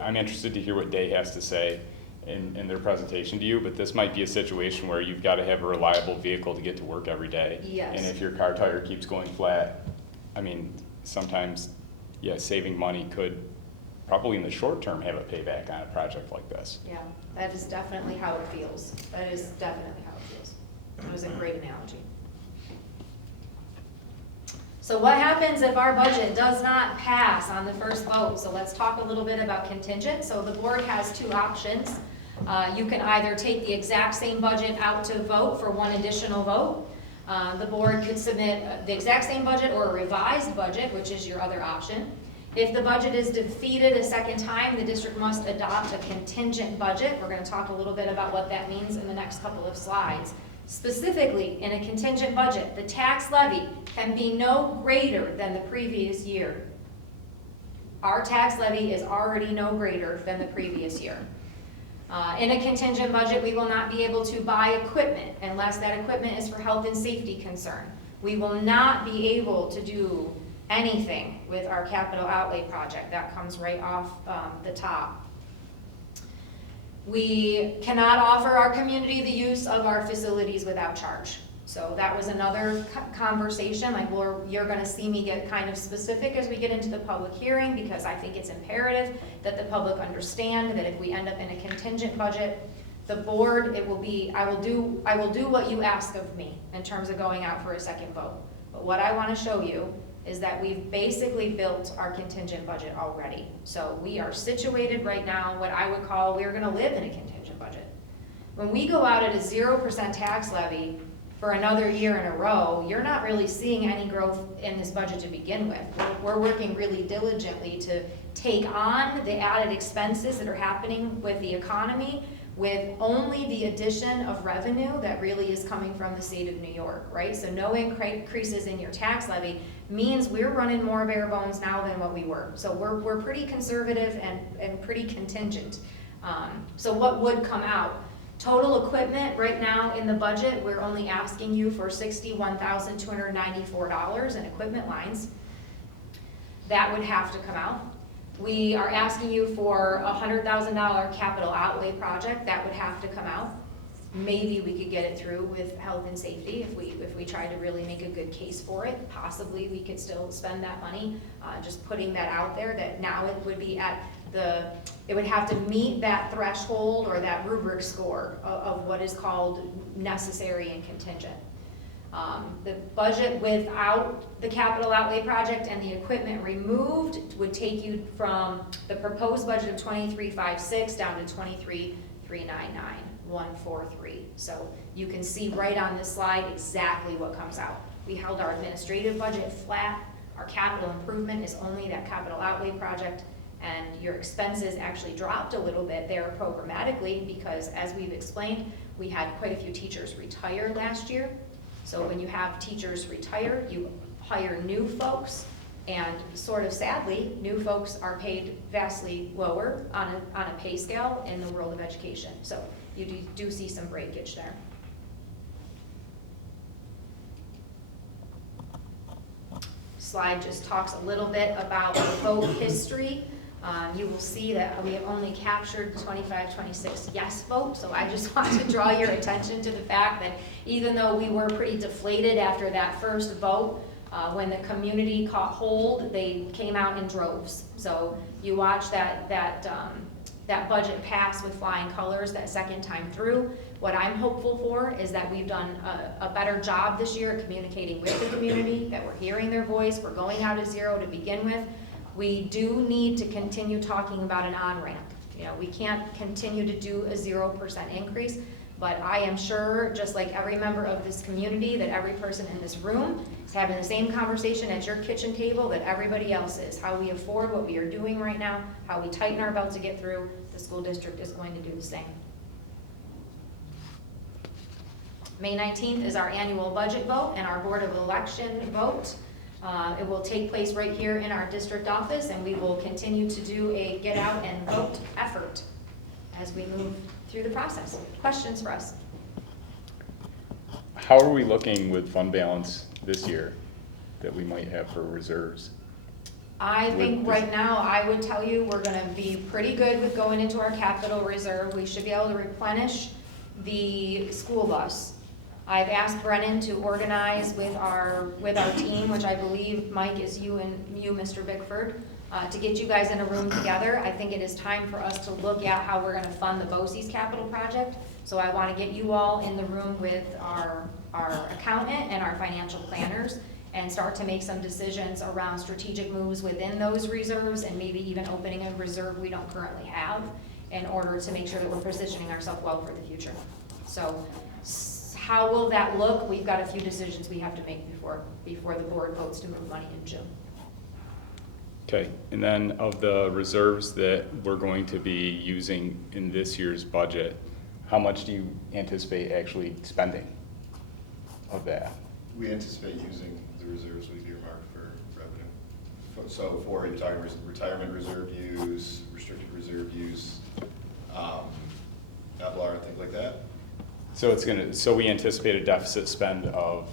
I'm interested to hear what Day has to say in their presentation to you, but this might be a situation where you've got to have a reliable vehicle to get to work every day. Yes. And if your car tire keeps going flat, I mean, sometimes, yeah, saving money could probably in the short term have a payback on a project like this. Yeah, that is definitely how it feels. That is definitely how it feels. That was a great analogy. So what happens if our budget does not pass on the first vote? So let's talk a little bit about contingent. So the board has two options. You can either take the exact same budget out to vote for one additional vote. The board could submit the exact same budget or a revised budget, which is your other option. If the budget is defeated a second time, the district must adopt a contingent budget. We're going to talk a little bit about what that means in the next couple of slides. Specifically, in a contingent budget, the tax levy can be no greater than the previous year. Our tax levy is already no greater than the previous year. In a contingent budget, we will not be able to buy equipment unless that equipment is for health and safety concern. We will not be able to do anything with our capital outlay project. That comes right off the top. We cannot offer our community the use of our facilities without charge. So that was another conversation. Like, you're going to see me get kind of specific as we get into the public hearing, because I think it's imperative that the public understand that if we end up in a contingent budget, the board, it will be, I will do what you ask of me in terms of going out for a second vote. But what I want to show you is that we've basically built our contingent budget already. So we are situated right now, what I would call, we're gonna live in a contingent budget. When we go out at a 0% tax levy for another year in a row, you're not really seeing any growth in this budget to begin with. We're working really diligently to take on the added expenses that are happening with the economy with only the addition of revenue that really is coming from the state of New York, right? So no increases in your tax levy means we're running more bare bones now than what we were. So we're pretty conservative and pretty contingent. So what would come out? Total equipment right now in the budget, we're only asking you for $61,294 in equipment lines. That would have to come out. We are asking you for a $100,000 capital outlay project. That would have to come out. Maybe we could get it through with health and safety if we try to really make a good case for it. Possibly we could still spend that money. Just putting that out there, that now it would be at it would have to meet that threshold or that rubric score of what is called necessary and contingent. The budget without the capital outlay project and the equipment removed would take you from the proposed budget of 23,560 down to 23,399,143. So you can see right on this slide exactly what comes out. We held our administrative budget flat. Our capital improvement is only that capital outlay project, and your expenses actually dropped a little bit there programmatically because, as we've explained, we had quite a few teachers retire last year. So when you have teachers retire, you hire new folks, and sort of sadly, new folks are paid vastly lower on a pay scale in the world of education. So you do see some breakage there. Slide just talks a little bit about the vote history. You will see that we have only captured 25, 26 yes votes, so I just want to draw your attention to the fact that even though we were pretty deflated after that first vote, when the community caught hold, they came out in droves. So you watch that budget pass with flying colors that second time through. What I'm hopeful for is that we've done a better job this year at communicating with the community, that we're hearing their voice, we're going out of zero to begin with. We do need to continue talking about an on-ramp. You know, we can't continue to do a 0% increase, but I am sure, just like every member of this community, that every person in this room is having the same conversation at your kitchen table that everybody else is. How we afford what we are doing right now, how we tighten our belt to get through, the school district is going to do the same. May 19th is our annual budget vote and our Board of Election vote. It will take place right here in our district office, and we will continue to do a get out and vote effort as we move through the process. Questions for us? How are we looking with fund balance this year that we might have for reserves? I think right now, I would tell you, we're gonna be pretty good with going into our capital reserve. We should be able to replenish the school bus. I've asked Brennan to organize with our team, which I believe, Mike, is you and you, Mr. Bickford, to get you guys in a room together. I think it is time for us to look at how we're gonna fund the BOCES capital project. So I wanna get you all in the room with our accountant and our financial planners and start to make some decisions around strategic moves within those reserves, and maybe even opening a reserve we don't currently have in order to make sure that we're positioning ourselves well for the future. So how will that look? We've got a few decisions we have to make before the board votes to move money in June. Okay, and then of the reserves that we're going to be using in this year's budget, how much do you anticipate actually spending of that? We anticipate using the reserves we've earmarked for revenue. So for retirement reserve use, restricted reserve use, EVLAR, things like that. So we anticipate a deficit spend of?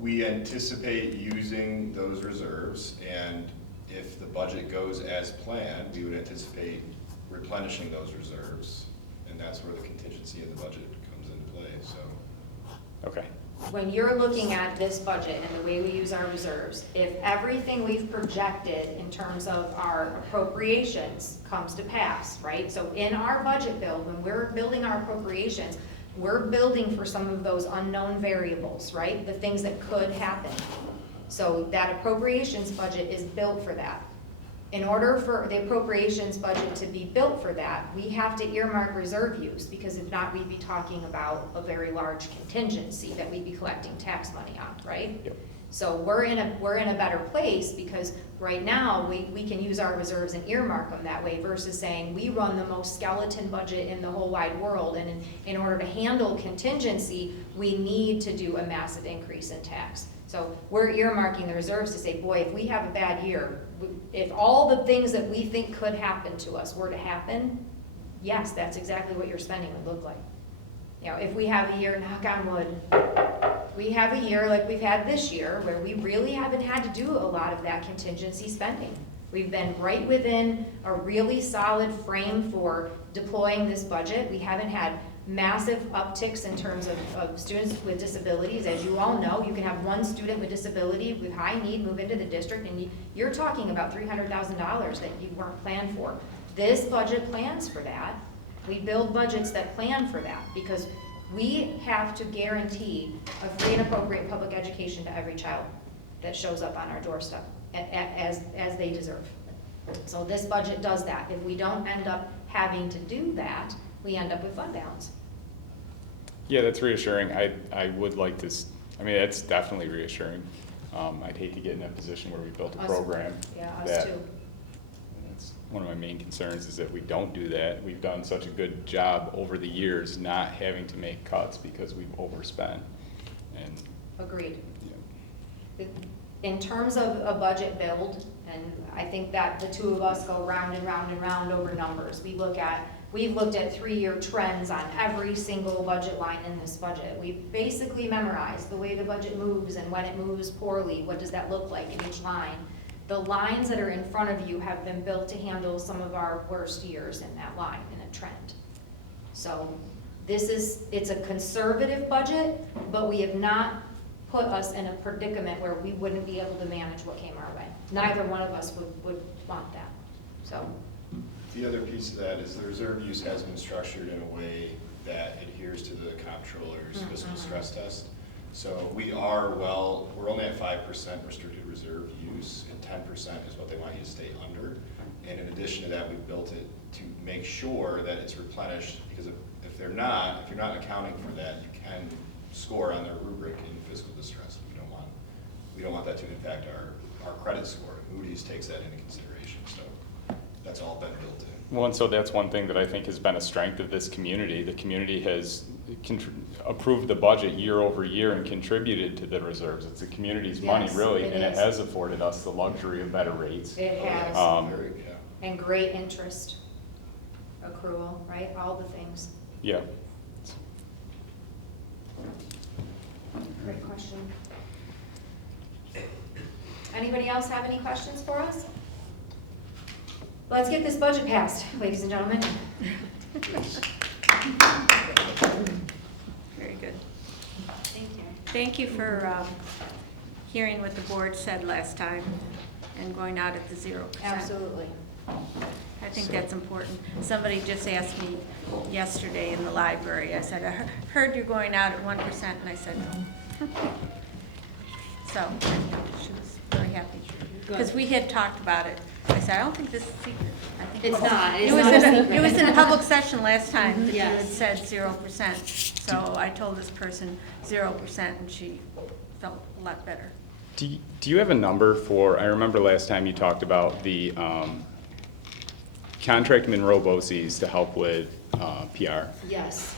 We anticipate using those reserves, and if the budget goes as planned, we would anticipate replenishing those reserves, and that's where the contingency of the budget comes into play, so. Okay. When you're looking at this budget and the way we use our reserves, if everything we've projected in terms of our appropriations comes to pass, right? So in our budget build, when we're building our appropriations, we're building for some of those unknown variables, right? The things that could happen. So that appropriations budget is built for that. In order for the appropriations budget to be built for that, we have to earmark reserve use, because if not, we'd be talking about a very large contingency that we'd be collecting tax money on, right? Yep. So we're in a better place, because right now, we can use our reserves and earmark them that way, versus saying we run the most skeleton budget in the whole wide world, and in order to handle contingency, we need to do a massive increase in tax. So we're earmarking the reserves to say, boy, if we have a bad year, if all the things that we think could happen to us were to happen, yes, that's exactly what your spending would look like. You know, if we have a year, knock on wood, we have a year like we've had this year where we really haven't had to do a lot of that contingency spending. We've been right within a really solid frame for deploying this budget. We haven't had massive upticks in terms of students with disabilities. As you all know, you can have one student with disability with high need move into the district, and you're talking about $300,000 that you weren't planned for. This budget plans for that. We build budgets that plan for that, because we have to guarantee a free and appropriate public education to every child that shows up on our doorstep as they deserve. So this budget does that. If we don't end up having to do that, we end up with fund balance. Yeah, that's reassuring. I would like to, I mean, that's definitely reassuring. I'd hate to get in a position where we built a program. Yeah, us that too. one of my main concerns is that we don't do that. We've done such a good job over the years not having to make cuts because we've overspent. And, Agreed. yeah. In terms of a budget build, and I think that the two of us go round and round and round over numbers. We've looked at 3-year trends on every single budget line in this budget. We've basically memorized the way the budget moves and when it moves poorly, what does that look like in each line. The lines that are in front of you have been built to handle some of our worst years in that line in a trend. So it's a conservative budget, but we have not put us in a predicament where we wouldn't be able to manage what came our way. Neither one of us would want that, so. The other piece of that is the reserve use has been structured in a way that adheres to the comptroller's fiscal stress test. So we're only at 5% restricted reserve use, and 10% is what they want you to stay under. And in addition to that, we've built it to make sure that it's replenished, because if you're not accounting for that, you can score on their rubric in fiscal distress. We don't want that to impact our credit score. Moody's takes that into consideration, so that's all been built in. Well, and so that's one thing that I think has been a strength of this community. The community has approved the budget year over year and contributed to the reserves. It's the community's money, Yes, really, it and it is. has afforded us the luxury of better rates. It has, Yeah. and great interest accrual, right, all the things. Yeah. Great question. Anybody else have any questions for us? Let's get this budget passed, ladies and gentlemen. Very good. Thank you. Thank you for hearing what the board said last time and going out at the 0%. Absolutely. I think that's important. Somebody just asked me yesterday in the library, I said, I heard you're going out at 1%, and I said, no. So, she was very happy. Because we had talked about it. I said, I don't think this is secret. I think It's not. It It's was not a secret. it was in a public session last time that you had Yes. said 0%. So I told this person 0%, and she felt a lot better. Do you have a number for, I remember last time you talked about the contract Monroe BOCES to help with PR. Yes.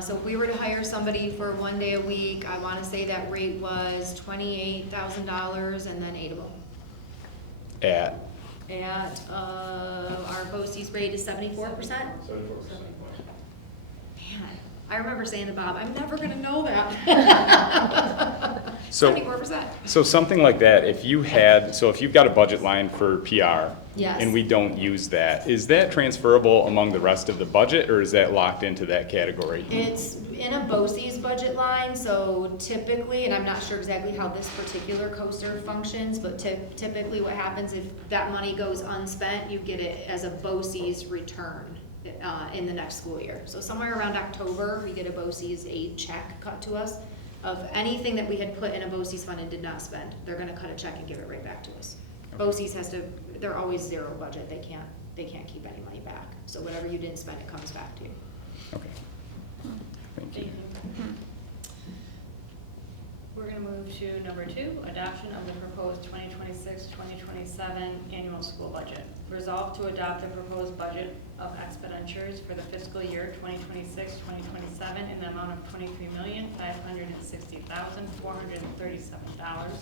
So if we were to hire somebody for 1 day a week, I want to say that rate was $28,000 and then 8 of them. At? At, our BOCES rate is 74%? 74%. Man, I remember saying to Bob, I'm never gonna know that. So- 74%. So something like that, if you've got a budget line for PR. Yes. And we don't use that, is that transferable among the rest of the budget, or is that locked into that category? It's in a BOCES budget line, so typically, and I'm not sure exactly how this particular coaster functions, but typically what happens if that money goes unspent, you get it as a BOCES return in the next school year. So somewhere around October, we get a BOCES aid check cut to us of anything that we had put in a BOCES fund and did not spend. They're gonna cut a check and give it right back to us. BOCES they're always zero budget, they can't keep any money back. So whatever you didn't spend, it comes back to you. Okay. Thank you. We're going to move to number 2, adoption of the proposed 2026-2027 annual school budget. Resolved to adopt the proposed budget of expenditures for the fiscal year 2026-2027 in the amount of $23,560,437,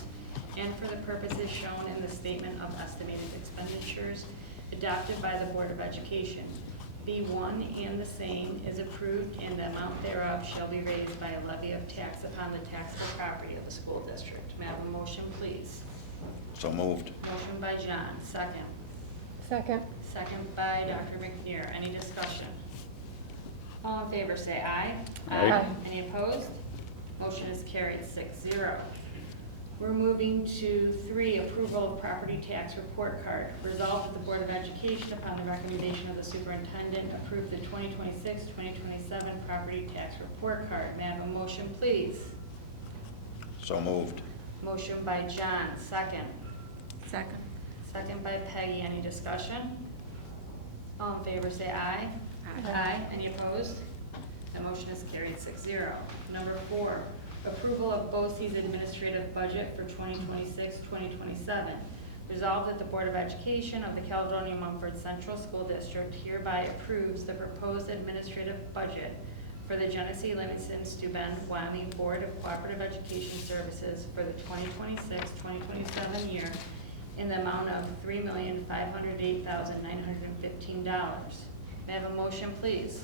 and for the purposes shown in the statement of estimated expenditures adopted by the Board of Education. B1 and the same is approved, and the amount thereof shall be raised by a levy of tax upon the taxable property of the school district. May I have a motion, please? So moved. Motion by John, second. Second. Second by Dr. McNear. Any discussion? All in favor, say aye. Aye. Any opposed? Motion is carried 6-0. We're moving to 3, approval of property tax report card. Resolved that the Board of Education, upon the recommendation of the superintendent, approve the 2026-2027 property tax report card. May I have a motion, please? So moved. Motion by John, second. Second. Second by Peggy. Any discussion? All in favor, say aye. Aye. Any opposed? The motion is carried 6-0. Number 4, approval of BOCES administrative budget for 2026-2027. Resolved that the Board of Education of the Caledonia Mumford Central School District hereby approves the proposed administrative budget for the Genesee Livingston Steuben Wyoming Board of Cooperative Education Services for the 2026-2027 year in the amount of $3,508,915. May I have a motion, please?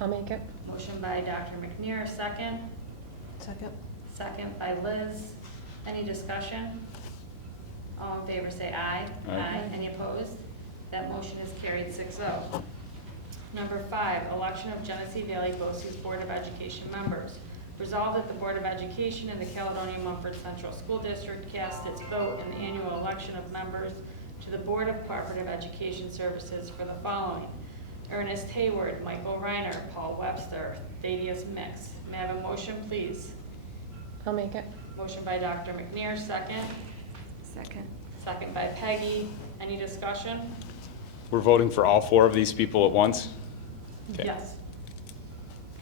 I'll make it. Motion by Dr. McNear, second. Second. Second by Liz. Any discussion? All in favor say aye. Aye. Any opposed? That motion is carried 6-0. Number 5, election of Genesee Valley BOCES Board of Education members. Resolved that the Board of Education in the Caledonia Mumford Central School District cast its vote in the annual election of members to the Board of Cooperative Education Services for the following: Ernest Hayward, Michael Reiner, Paul Webster, Thaddeus Mix. May I have a motion, please? I'll make it. Motion by Dr. McNear, second. Second. Second by Peggy. Any discussion? We're voting for all 4 of these people at once? Okay. Yes.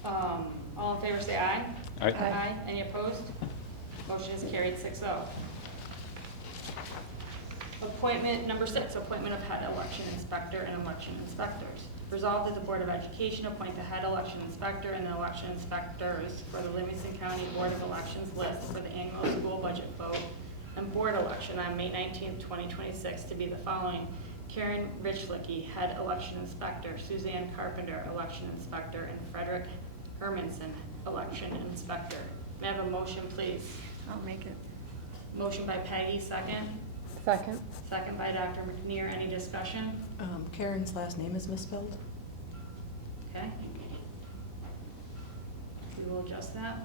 All in favor say aye. Aye. Aye. Any opposed? Motion is carried 6-0. Appointment number 6, appointment of head election inspector and election inspectors. Resolved that the Board of Education appoint the head election inspector and the election inspectors for the Livingston County Board of Elections list for the annual school budget vote and board election on May 19th, 2026 to be the following: Karen Richlicki, head election inspector; Suzanne Carpenter, election inspector; and Frederick Hermanson, election inspector. May I have a motion, please? I'll make it. Motion by Peggy, second. Second. Second by Dr. McNear. Any discussion? Karen's last name is misspelled. Okay. We will adjust that.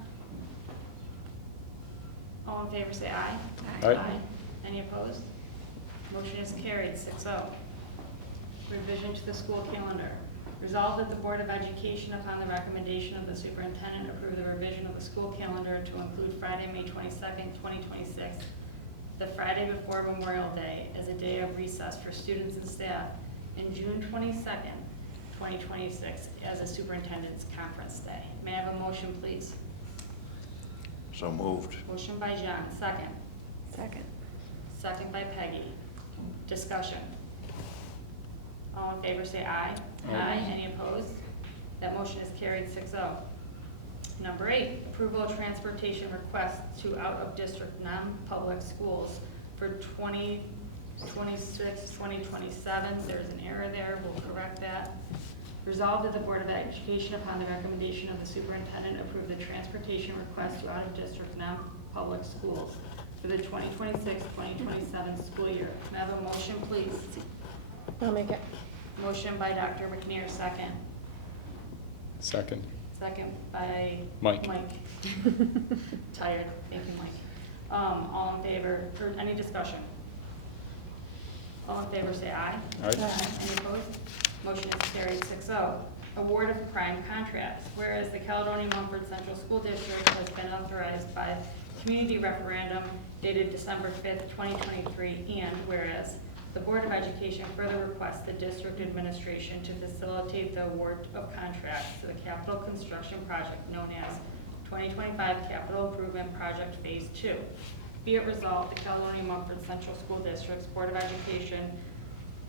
All in favor say aye. Aye. Any opposed? Motion is carried 6-0. Revision to the school calendar. Resolved that the Board of Education, upon the recommendation of the superintendent, approve the revision of the school calendar to include Friday, May 22nd, 2026, the Friday before Memorial Day, as a day of recess for students and staff, and June 22nd, 2026, as a superintendent's conference day. May I have a motion, please? So moved. Motion by John, second. Second. Second by Peggy. Discussion. All in favor say aye. Aye. Any opposed? That motion is carried 6-0. Number 8, approval of transportation request to out-of-district non-public schools for 2026, 2027. There's an error there, we'll correct that. Resolved that the Board of Education, upon the recommendation of the superintendent, approve the transportation request to out-of-district non-public schools for the 2026-2027 school year. May I have a motion, please? I'll make it. Motion by Dr. McNear, second. Second. Second by Mike. Tired, thank you, Mike. All in favor, or any discussion? All in favor say aye. Aye. Any opposed? Motion is carried 6-0. Award of prime contracts. Whereas the Caledonia Mumford Central School District has been authorized by community referendum dated December 5th, 2023, and whereas the Board of Education further requests the district administration to facilitate the award of contracts to the capital construction project known as 2025 Capital Improvement Project Phase 2. Be it resolved, the Caledonia Mumford Central School District's Board of Education,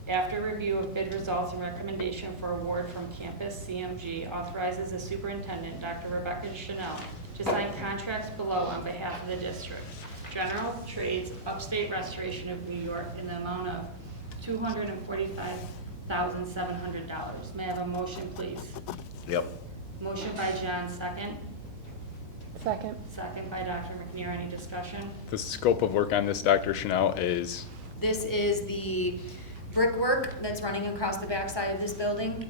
after review of bid results and recommendation for award from Campus CMG, authorizes the superintendent, Dr. Rebecca Chanel, to sign contracts below on behalf of the district. General Trades, Upstate Restoration of New York, in the amount of $245,700. May I have a motion, please? Yep. Motion by John, second. Second. Second by Dr. McNear. Any discussion? The scope of work on this, Dr. Chanel, is? This is the brickwork that's running across the backside of this building.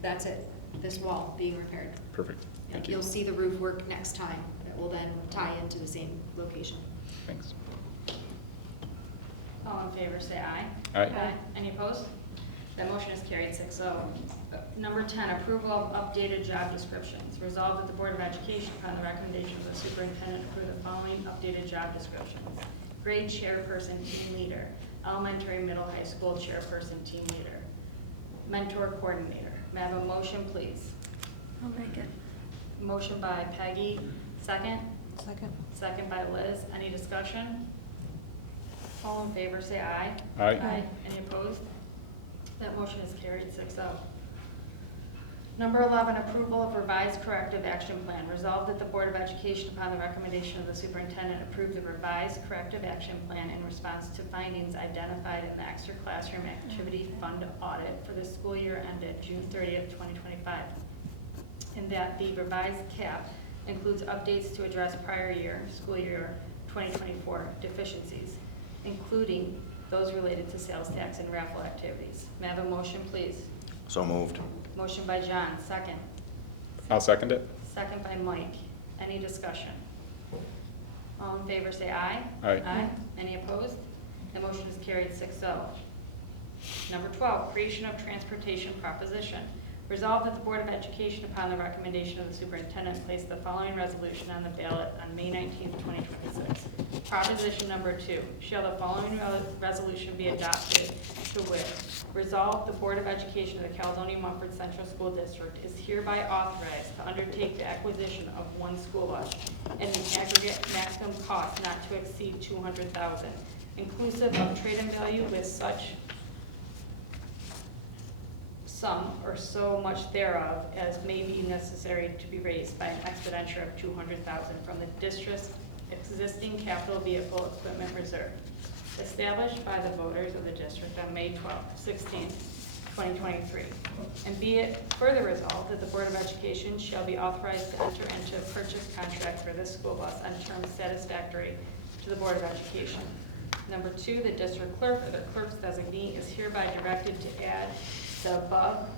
That's it, this wall being repaired. Perfect. Thank you. You'll see the roof work next time. It will then tie into the same location. Thanks. All in favor, say aye. Aye. Any opposed? That motion is carried 6-0. Number 10, approval of updated job descriptions. Resolved that the Board of Education, upon the recommendation of the superintendent, approve the following updated job descriptions. Grade chairperson, team leader. Elementary, middle, high school chairperson, team leader. Mentor coordinator. May I have a motion, please? I'll make it. Motion by Peggy, second. Second. Second by Liz. Any discussion? All in favor, say aye. Aye. Any opposed? That motion is carried 6-0. Number 11, approval of revised corrective action plan. Resolved that the Board of Education, upon the recommendation of the superintendent, approve the revised corrective action plan in response to findings identified in the extra classroom activity fund audit for the school year ended June 30th, 2025. And that the revised CAP includes updates to address prior year, school year 2024 deficiencies, including those related to sales tax and raffle activities. May I have a motion, please? So moved. Motion by John, second. I'll second it. Second by Mike. Any discussion? All in favor, say aye. Aye. Aye. Any opposed? The motion is carried 6-0. Number 12, creation of transportation proposition. Resolved that the Board of Education, upon the recommendation of the superintendent, place the following resolution on the ballot on May 19th, 2026. Proposition number 2, shall the following resolution be adopted to wit, resolve the Board of Education of the Caledonia-Mumford Central School District is hereby authorized to undertake the acquisition of one school bus and an aggregate maximum cost not to exceed $200,000, inclusive of trade-in value with such sum or so much thereof as may be necessary to be raised by an expenditure of $200,000 from the district's existing capital vehicle equipment reserve, established by the voters of the district on May 16th, 2023. And be it further resolved that the Board of Education shall be authorized to enter into a purchase contract for this school bus on terms satisfactory to the Board of Education. Number 2, the district clerk or the clerk's designee is hereby directed to add the above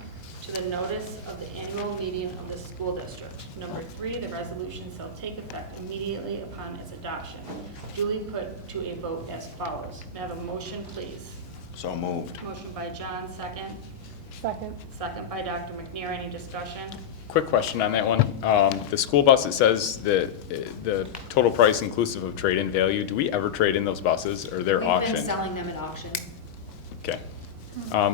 to the notice of the annual meeting of the school district. Number 3, the resolution shall take effect immediately upon its adoption. Duly put to a vote as follows. May I have a motion, please? So moved. Motion by John, second. Second. Second by Dr. McNair. Any discussion? Quick question on that one. The school bus, it says that the total price inclusive of trade-in value. Do we ever trade in those buses or they're We've been auctioned? selling them at auction. Okay.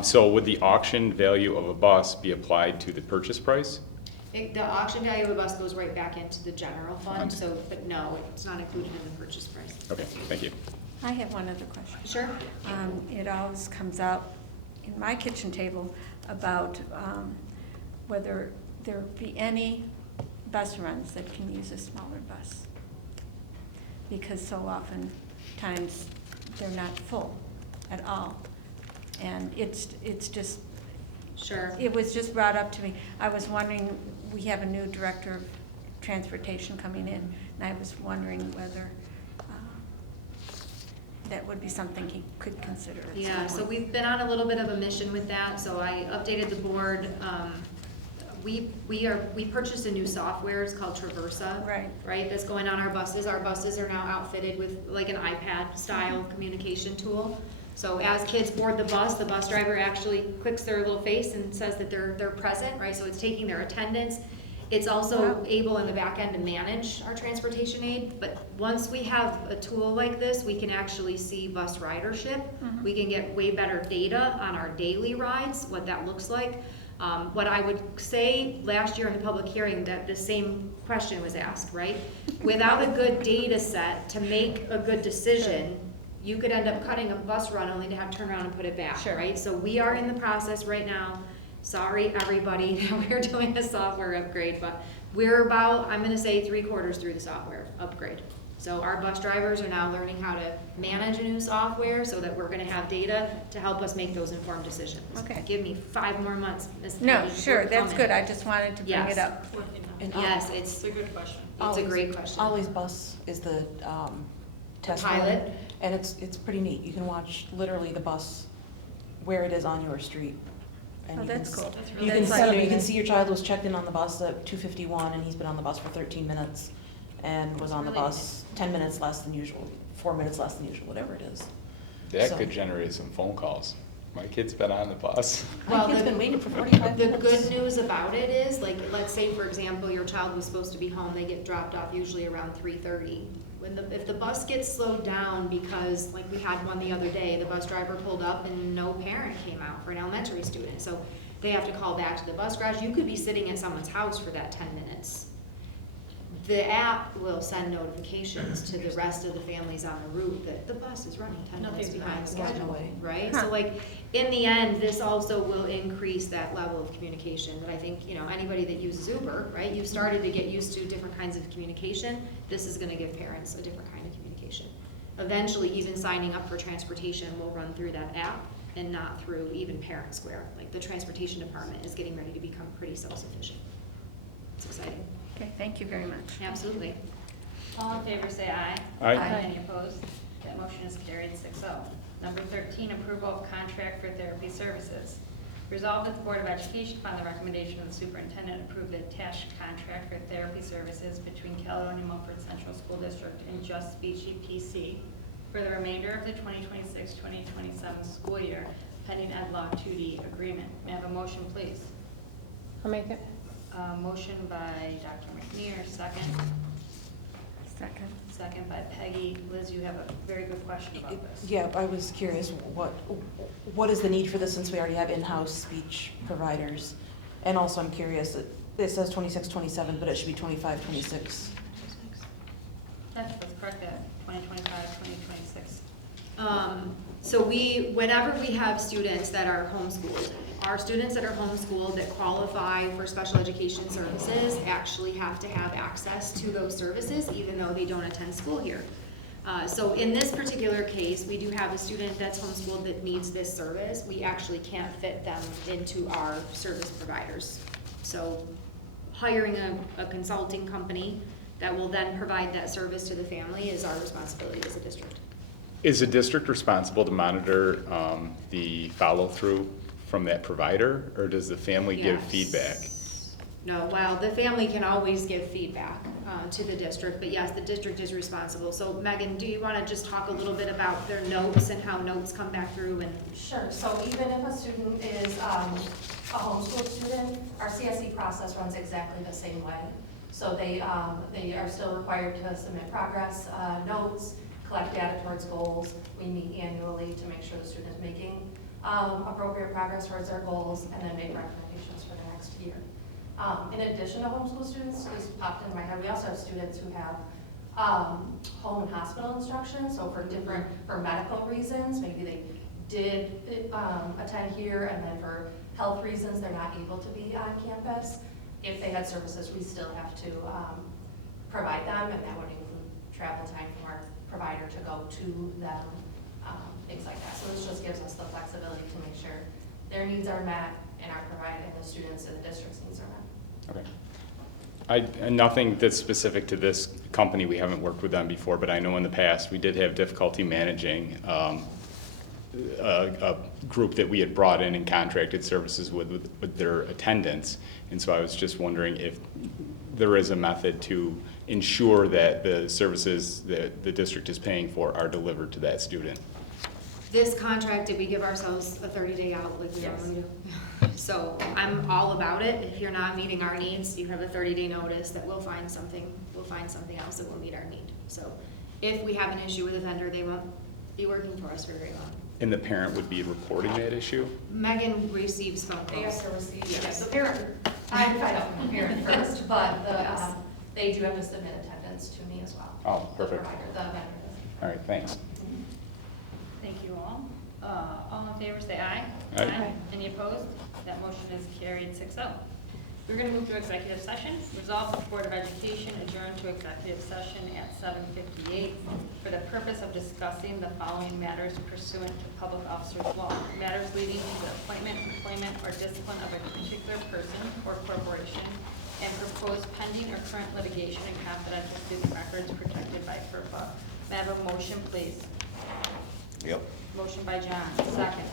So would the auction value of a bus be applied to the purchase price? The auction value of the bus goes right back into the general fund, so, but no, it's not included in the purchase price. Okay, thank you. I have one other question. Sure. It always comes out in my kitchen table about whether there be any bus runs that can use a smaller bus. Because so often times they're not full at all. And it's just. Sure. It was just brought up to me. I was wondering, we have a new director of transportation coming in, and I was wondering whether that would be something he could consider at some Yeah, so point. we've been on a little bit of a mission with that, so I updated the board. We purchased a new software, it's called Traversa. Right, that's going on our buses. Our buses are now outfitted with like an iPad style communication tool. So as kids board the bus driver actually clicks their little face and says that they're present, right? So it's taking their attendance. It's also able in the back end to manage our transportation aid, but once we have a tool like this, we can actually see bus ridership. We can get way better data on our daily rides, what that looks like. What I would say, last year in the public hearing, that the same question was asked, right? Without a good data set to make a good decision, you could end up cutting a bus run only to have to turn around and put it back, right? So we are in the process right now. Sorry, everybody, that we're doing a software upgrade, but we're about, I'm gonna say 3/4 through the software upgrade. So our bus drivers are now learning how to manage a new software so that we're gonna have data to help us make those informed decisions. Okay. Give me 5 more months. Ms. No, Peggy, sure, we're that's coming. good. I just wanted to bring Yes. it up. And Yes, it's a good question. It's a great question. Ollie's Bus is the test pilot? run, and it's pretty neat. You can watch literally the bus where it is on your street. And Oh, you can that's cool. That's really You can nice. set up, you can see your child was checked in on the bus at 2:51, and he's been on the bus for 13 minutes, and was on the really bus 10 minutes less than usual, 4 minutes less than usual, whatever it is. That So- could generate some phone calls. My kid's been on the bus. My kid's been waiting for 45 The minutes. good news about it is, like, let's say, for example, your child was supposed to be home, they get dropped off usually around 3:30. If the bus gets slowed down because, like we had one the other day, the bus driver pulled up and no parent came out for an elementary student, so they have to call back to the bus garage. You could be sitting at someone's house for that 10 minutes. the app will send notifications to the rest of the families on the route that the bus is running 10 minutes behind schedule, right? So like, in the end, this also will increase that level of communication, but I think, you know, anybody that uses Uber, right, you've started to get used to different kinds of communication. This is gonna give parents a different kind of communication. Eventually, even signing up for transportation will run through that app and not through even Parent Square. Like, the transportation department is getting ready to become pretty self-sufficient. It's exciting. Okay, thank you very much. Absolutely. All in favor, say aye. Aye. Any opposed? That motion is carried 6-0. Number 13, approval of contract for therapy services. Resolved that the Board of Education, upon the recommendation of the superintendent, approve the attached contract for therapy services between Caledonia Milford Central School District and Just Speech EPC for the remainder of the 2026-2027 school year, pending Ed Law 2D agreement. May I have a motion, please? I'll make it. Motion by Dr. McNear, second. Second. Second by Peggy. Liz, you have a very good question about this. Yeah, I was curious, what is the need for this since we already have in-house speech providers? And also, I'm curious, it says 26, 27, but it should be 25, 26. That's correct, that 2025, 2026. So whenever we have students that are homeschooled, our students that are homeschooled that qualify for special education services actually have to have access to those services even though they don't attend school here. So in this particular case, we do have a student that's homeschooled that needs this service. We actually can't fit them into our service providers. So hiring a consulting company that will then provide that service to the family is our responsibility as a district. Is the district responsible to monitor the follow-through from that provider, or does the family give Yes. feedback? No, well, the family can always give feedback to the district, but yes, the district is responsible. So Megan, do you want to just talk a little bit about their notes and how notes come back through and? Sure, so even if a student is a homeschool student, our CSE process runs exactly the same way. So they are still required to submit progress notes, collect data towards goals. We meet annually to make sure the student is making appropriate progress towards their goals, and then make recommendations for the next year. In addition to homeschool students, this popped into my head, we also have students who have home and hospital instruction, so for medical reasons, maybe they did attend here, and then for health reasons, they're not able to be on campus. If they had services, we still have to provide them, and that would include travel time from our provider to go to them, things like that. So this just gives us the flexibility to make sure their needs are met and our provider and the students and the district's needs are met. Okay. And nothing that's specific to this company, we haven't worked with them before, but I know in the past, we did have difficulty managing a group that we had brought in and contracted services with their attendance. And so I was just wondering if there is a method to ensure that the services that the district is paying for are delivered to that student. This contract, did we give ourselves a 30-day out like we normally do? So I'm all about it. If you're not meeting our needs, you have a 30-day notice that we'll find something else that will meet our need. So if we have an issue with a vendor, they won't be working for us for very long. And the parent would be reporting that issue? Megan receives phone calls. They have to receive, Yes. yes, the parent, I find out from the parent first, but Yes. they do have to submit attendance to me as well. Oh, perfect. The provider, the vendor does. All right, thanks. Thank you all. All in favor, say aye. Aye. Any opposed? That motion is carried 6-0. We're going to move to executive session. Resolve that the Board of Education adjourn to executive session at 7:58 for the purpose of discussing the following matters pursuant to Public Officers Law. Matters leading to the appointment, employment, or discipline of a particular person or corporation, and proposed pending or current litigation and confidential student records protected by FERPA. May I have a motion, please? Yep. Motion by John, second.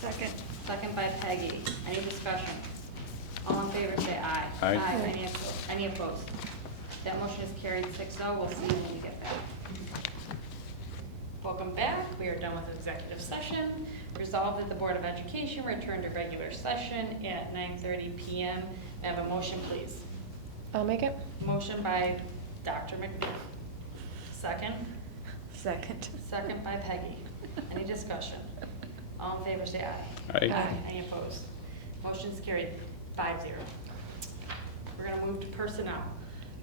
Second. Second by Peggy. Any discussion? All in favor, say aye. Aye. Any opposed? That motion is carried 6-0. We'll see you when you get back. Welcome back. We are done with executive session. Resolved that the Board of Education return to regular session at 9:30 p.m. May I have a motion, please? I'll make it. Motion by Dr. McNeil. Second? Second. Second by Peggy. Any discussion? All in favor, say aye. Aye. Any opposed? Motion's carried 5-0. We're going to move to personnel.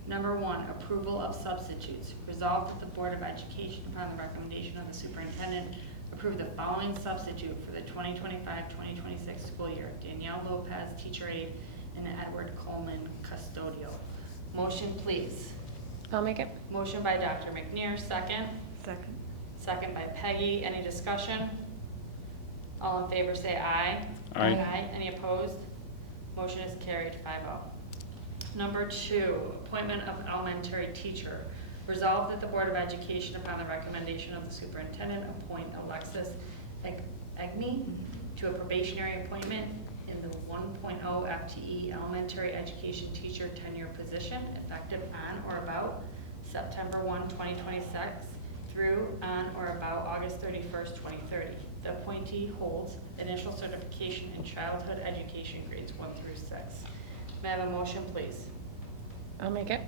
Number 1, approval of substitutes. Resolved that the Board of Education, upon the recommendation of the superintendent, approve the following substitute for the 2025-2026 school year: Danielle Lopez, teacher aide, and Edward Coleman, custodial. Motion, please. I'll make it. Motion by Dr. McNair, second. Second. Second by Peggy. Any discussion? All in favor say aye. Aye. Any opposed? Motion is carried 5-0. Number 2, appointment of elementary teacher. Resolved that the Board of Education, upon the recommendation of the superintendent, appoint Alexis Egme to a probationary appointment in the 1.0 FTE elementary education teacher tenure position, effective on or about September 1, 2026 through on or about August 31st, 2030. The appointee holds initial certification in childhood education grades 1 through 6. May I have a motion, please? I'll make it.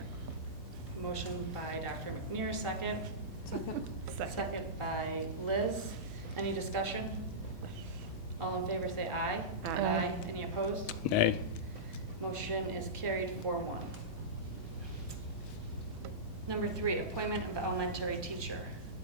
Motion by Dr. McNair, second. Second. Second by Liz. Any discussion? All in favor say aye. Aye. Any opposed? Nay. Motion is carried 4-1. Number 3, appointment of elementary teacher.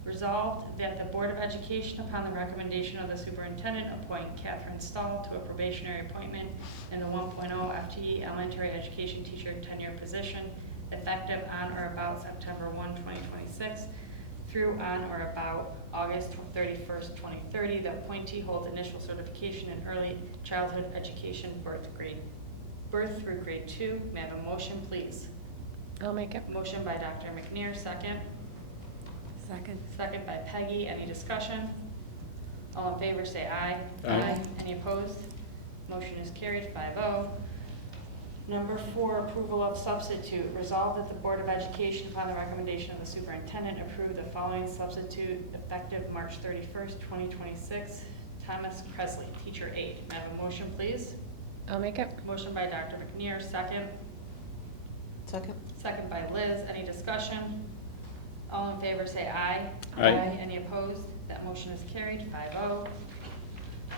Resolved that the Board of Education, upon the recommendation of the superintendent, appoint Catherine Stahl to a probationary appointment in the 1.0 FTE elementary education teacher tenure position, effective on or about September 1, 2026 through on or about August 31st, 2030. The appointee holds initial certification in early childhood education birth through grade 2. May I have a motion, please? I'll make it. Motion by Dr. McNair, second. Second. Second by Peggy. Any discussion? All in favor say aye. Aye. Any opposed? Motion is carried 5-0. Number 4, approval of substitute. Resolved that the Board of Education, upon the recommendation of the superintendent, approve the following substitute effective March 31st, 2026. Thomas Presley, teacher aide. May I have a motion, please? I'll make it. Motion by Dr. McNair, second. Second. Second by Liz. Any discussion? All in favor say aye. Aye. Any opposed? That motion is carried 5-0.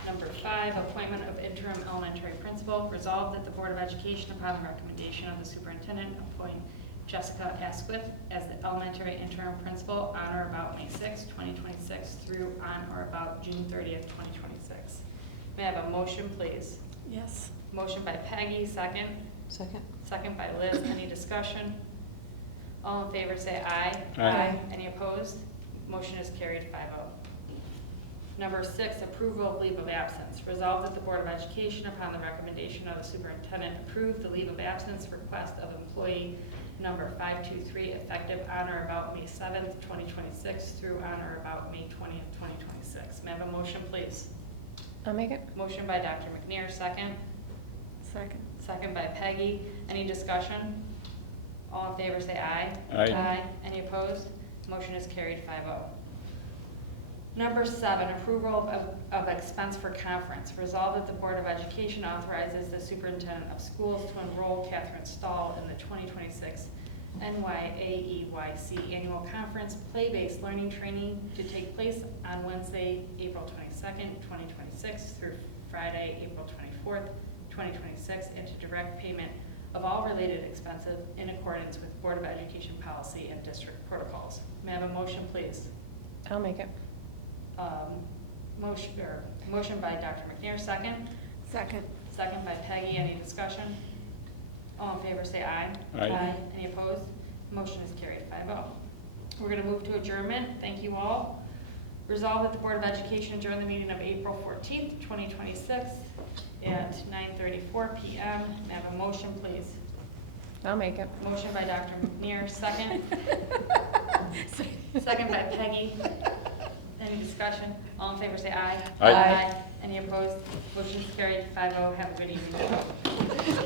Number 5, appointment of interim elementary principal. Resolved that the Board of Education, upon the recommendation of the superintendent, appoint Jessica Asquith as the elementary interim principal on or about May 6, 2026 through on or about June 30th, 2026. May I have a motion, please? Yes. Motion by Peggy, second. Second. Second by Liz. Any discussion? All in favor say aye. Aye. Any opposed? Motion is carried 5-0. Number 6, approval of leave of absence. Resolved that the Board of Education, upon the recommendation of the superintendent, approve the leave of absence request of employee number 523 effective on or about May 7th, 2026 through on or about May 20th, 2026. May I have a motion, please? I'll make it. Motion by Dr. McNair, second. Second. Second by Peggy. Any discussion? All in favor say aye. Aye. Any opposed? Motion is carried 5-0. Number 7, approval of expense for conference. Resolved that the Board of Education authorizes the superintendent of schools to enroll Catherine Stahl in the 2026 NYAEYC Annual Conference Play-Based Learning Training to take place on Wednesday, April 22nd, 2026 through Friday, April 24th, 2026, and to direct payment of all related expenses in accordance with Board of Education policy and district protocols. May I have a motion, please? I'll make it. Motion by Dr. McNair, second. Second. Second by Peggy. Any discussion? All in favor say aye. Aye. Any opposed? Motion is carried 5-0. We're going to move to adjournment. Thank you all. Resolved that the Board of Education adjourn the meeting of April 14th, 2026 at 9:34 p.m. May I have a motion, please? I'll make it. Motion by Dr. McNair, second. Second by Peggy. Any discussion? All in favor say aye. Aye. Any opposed? Motion is carried 5-0. Have a good evening.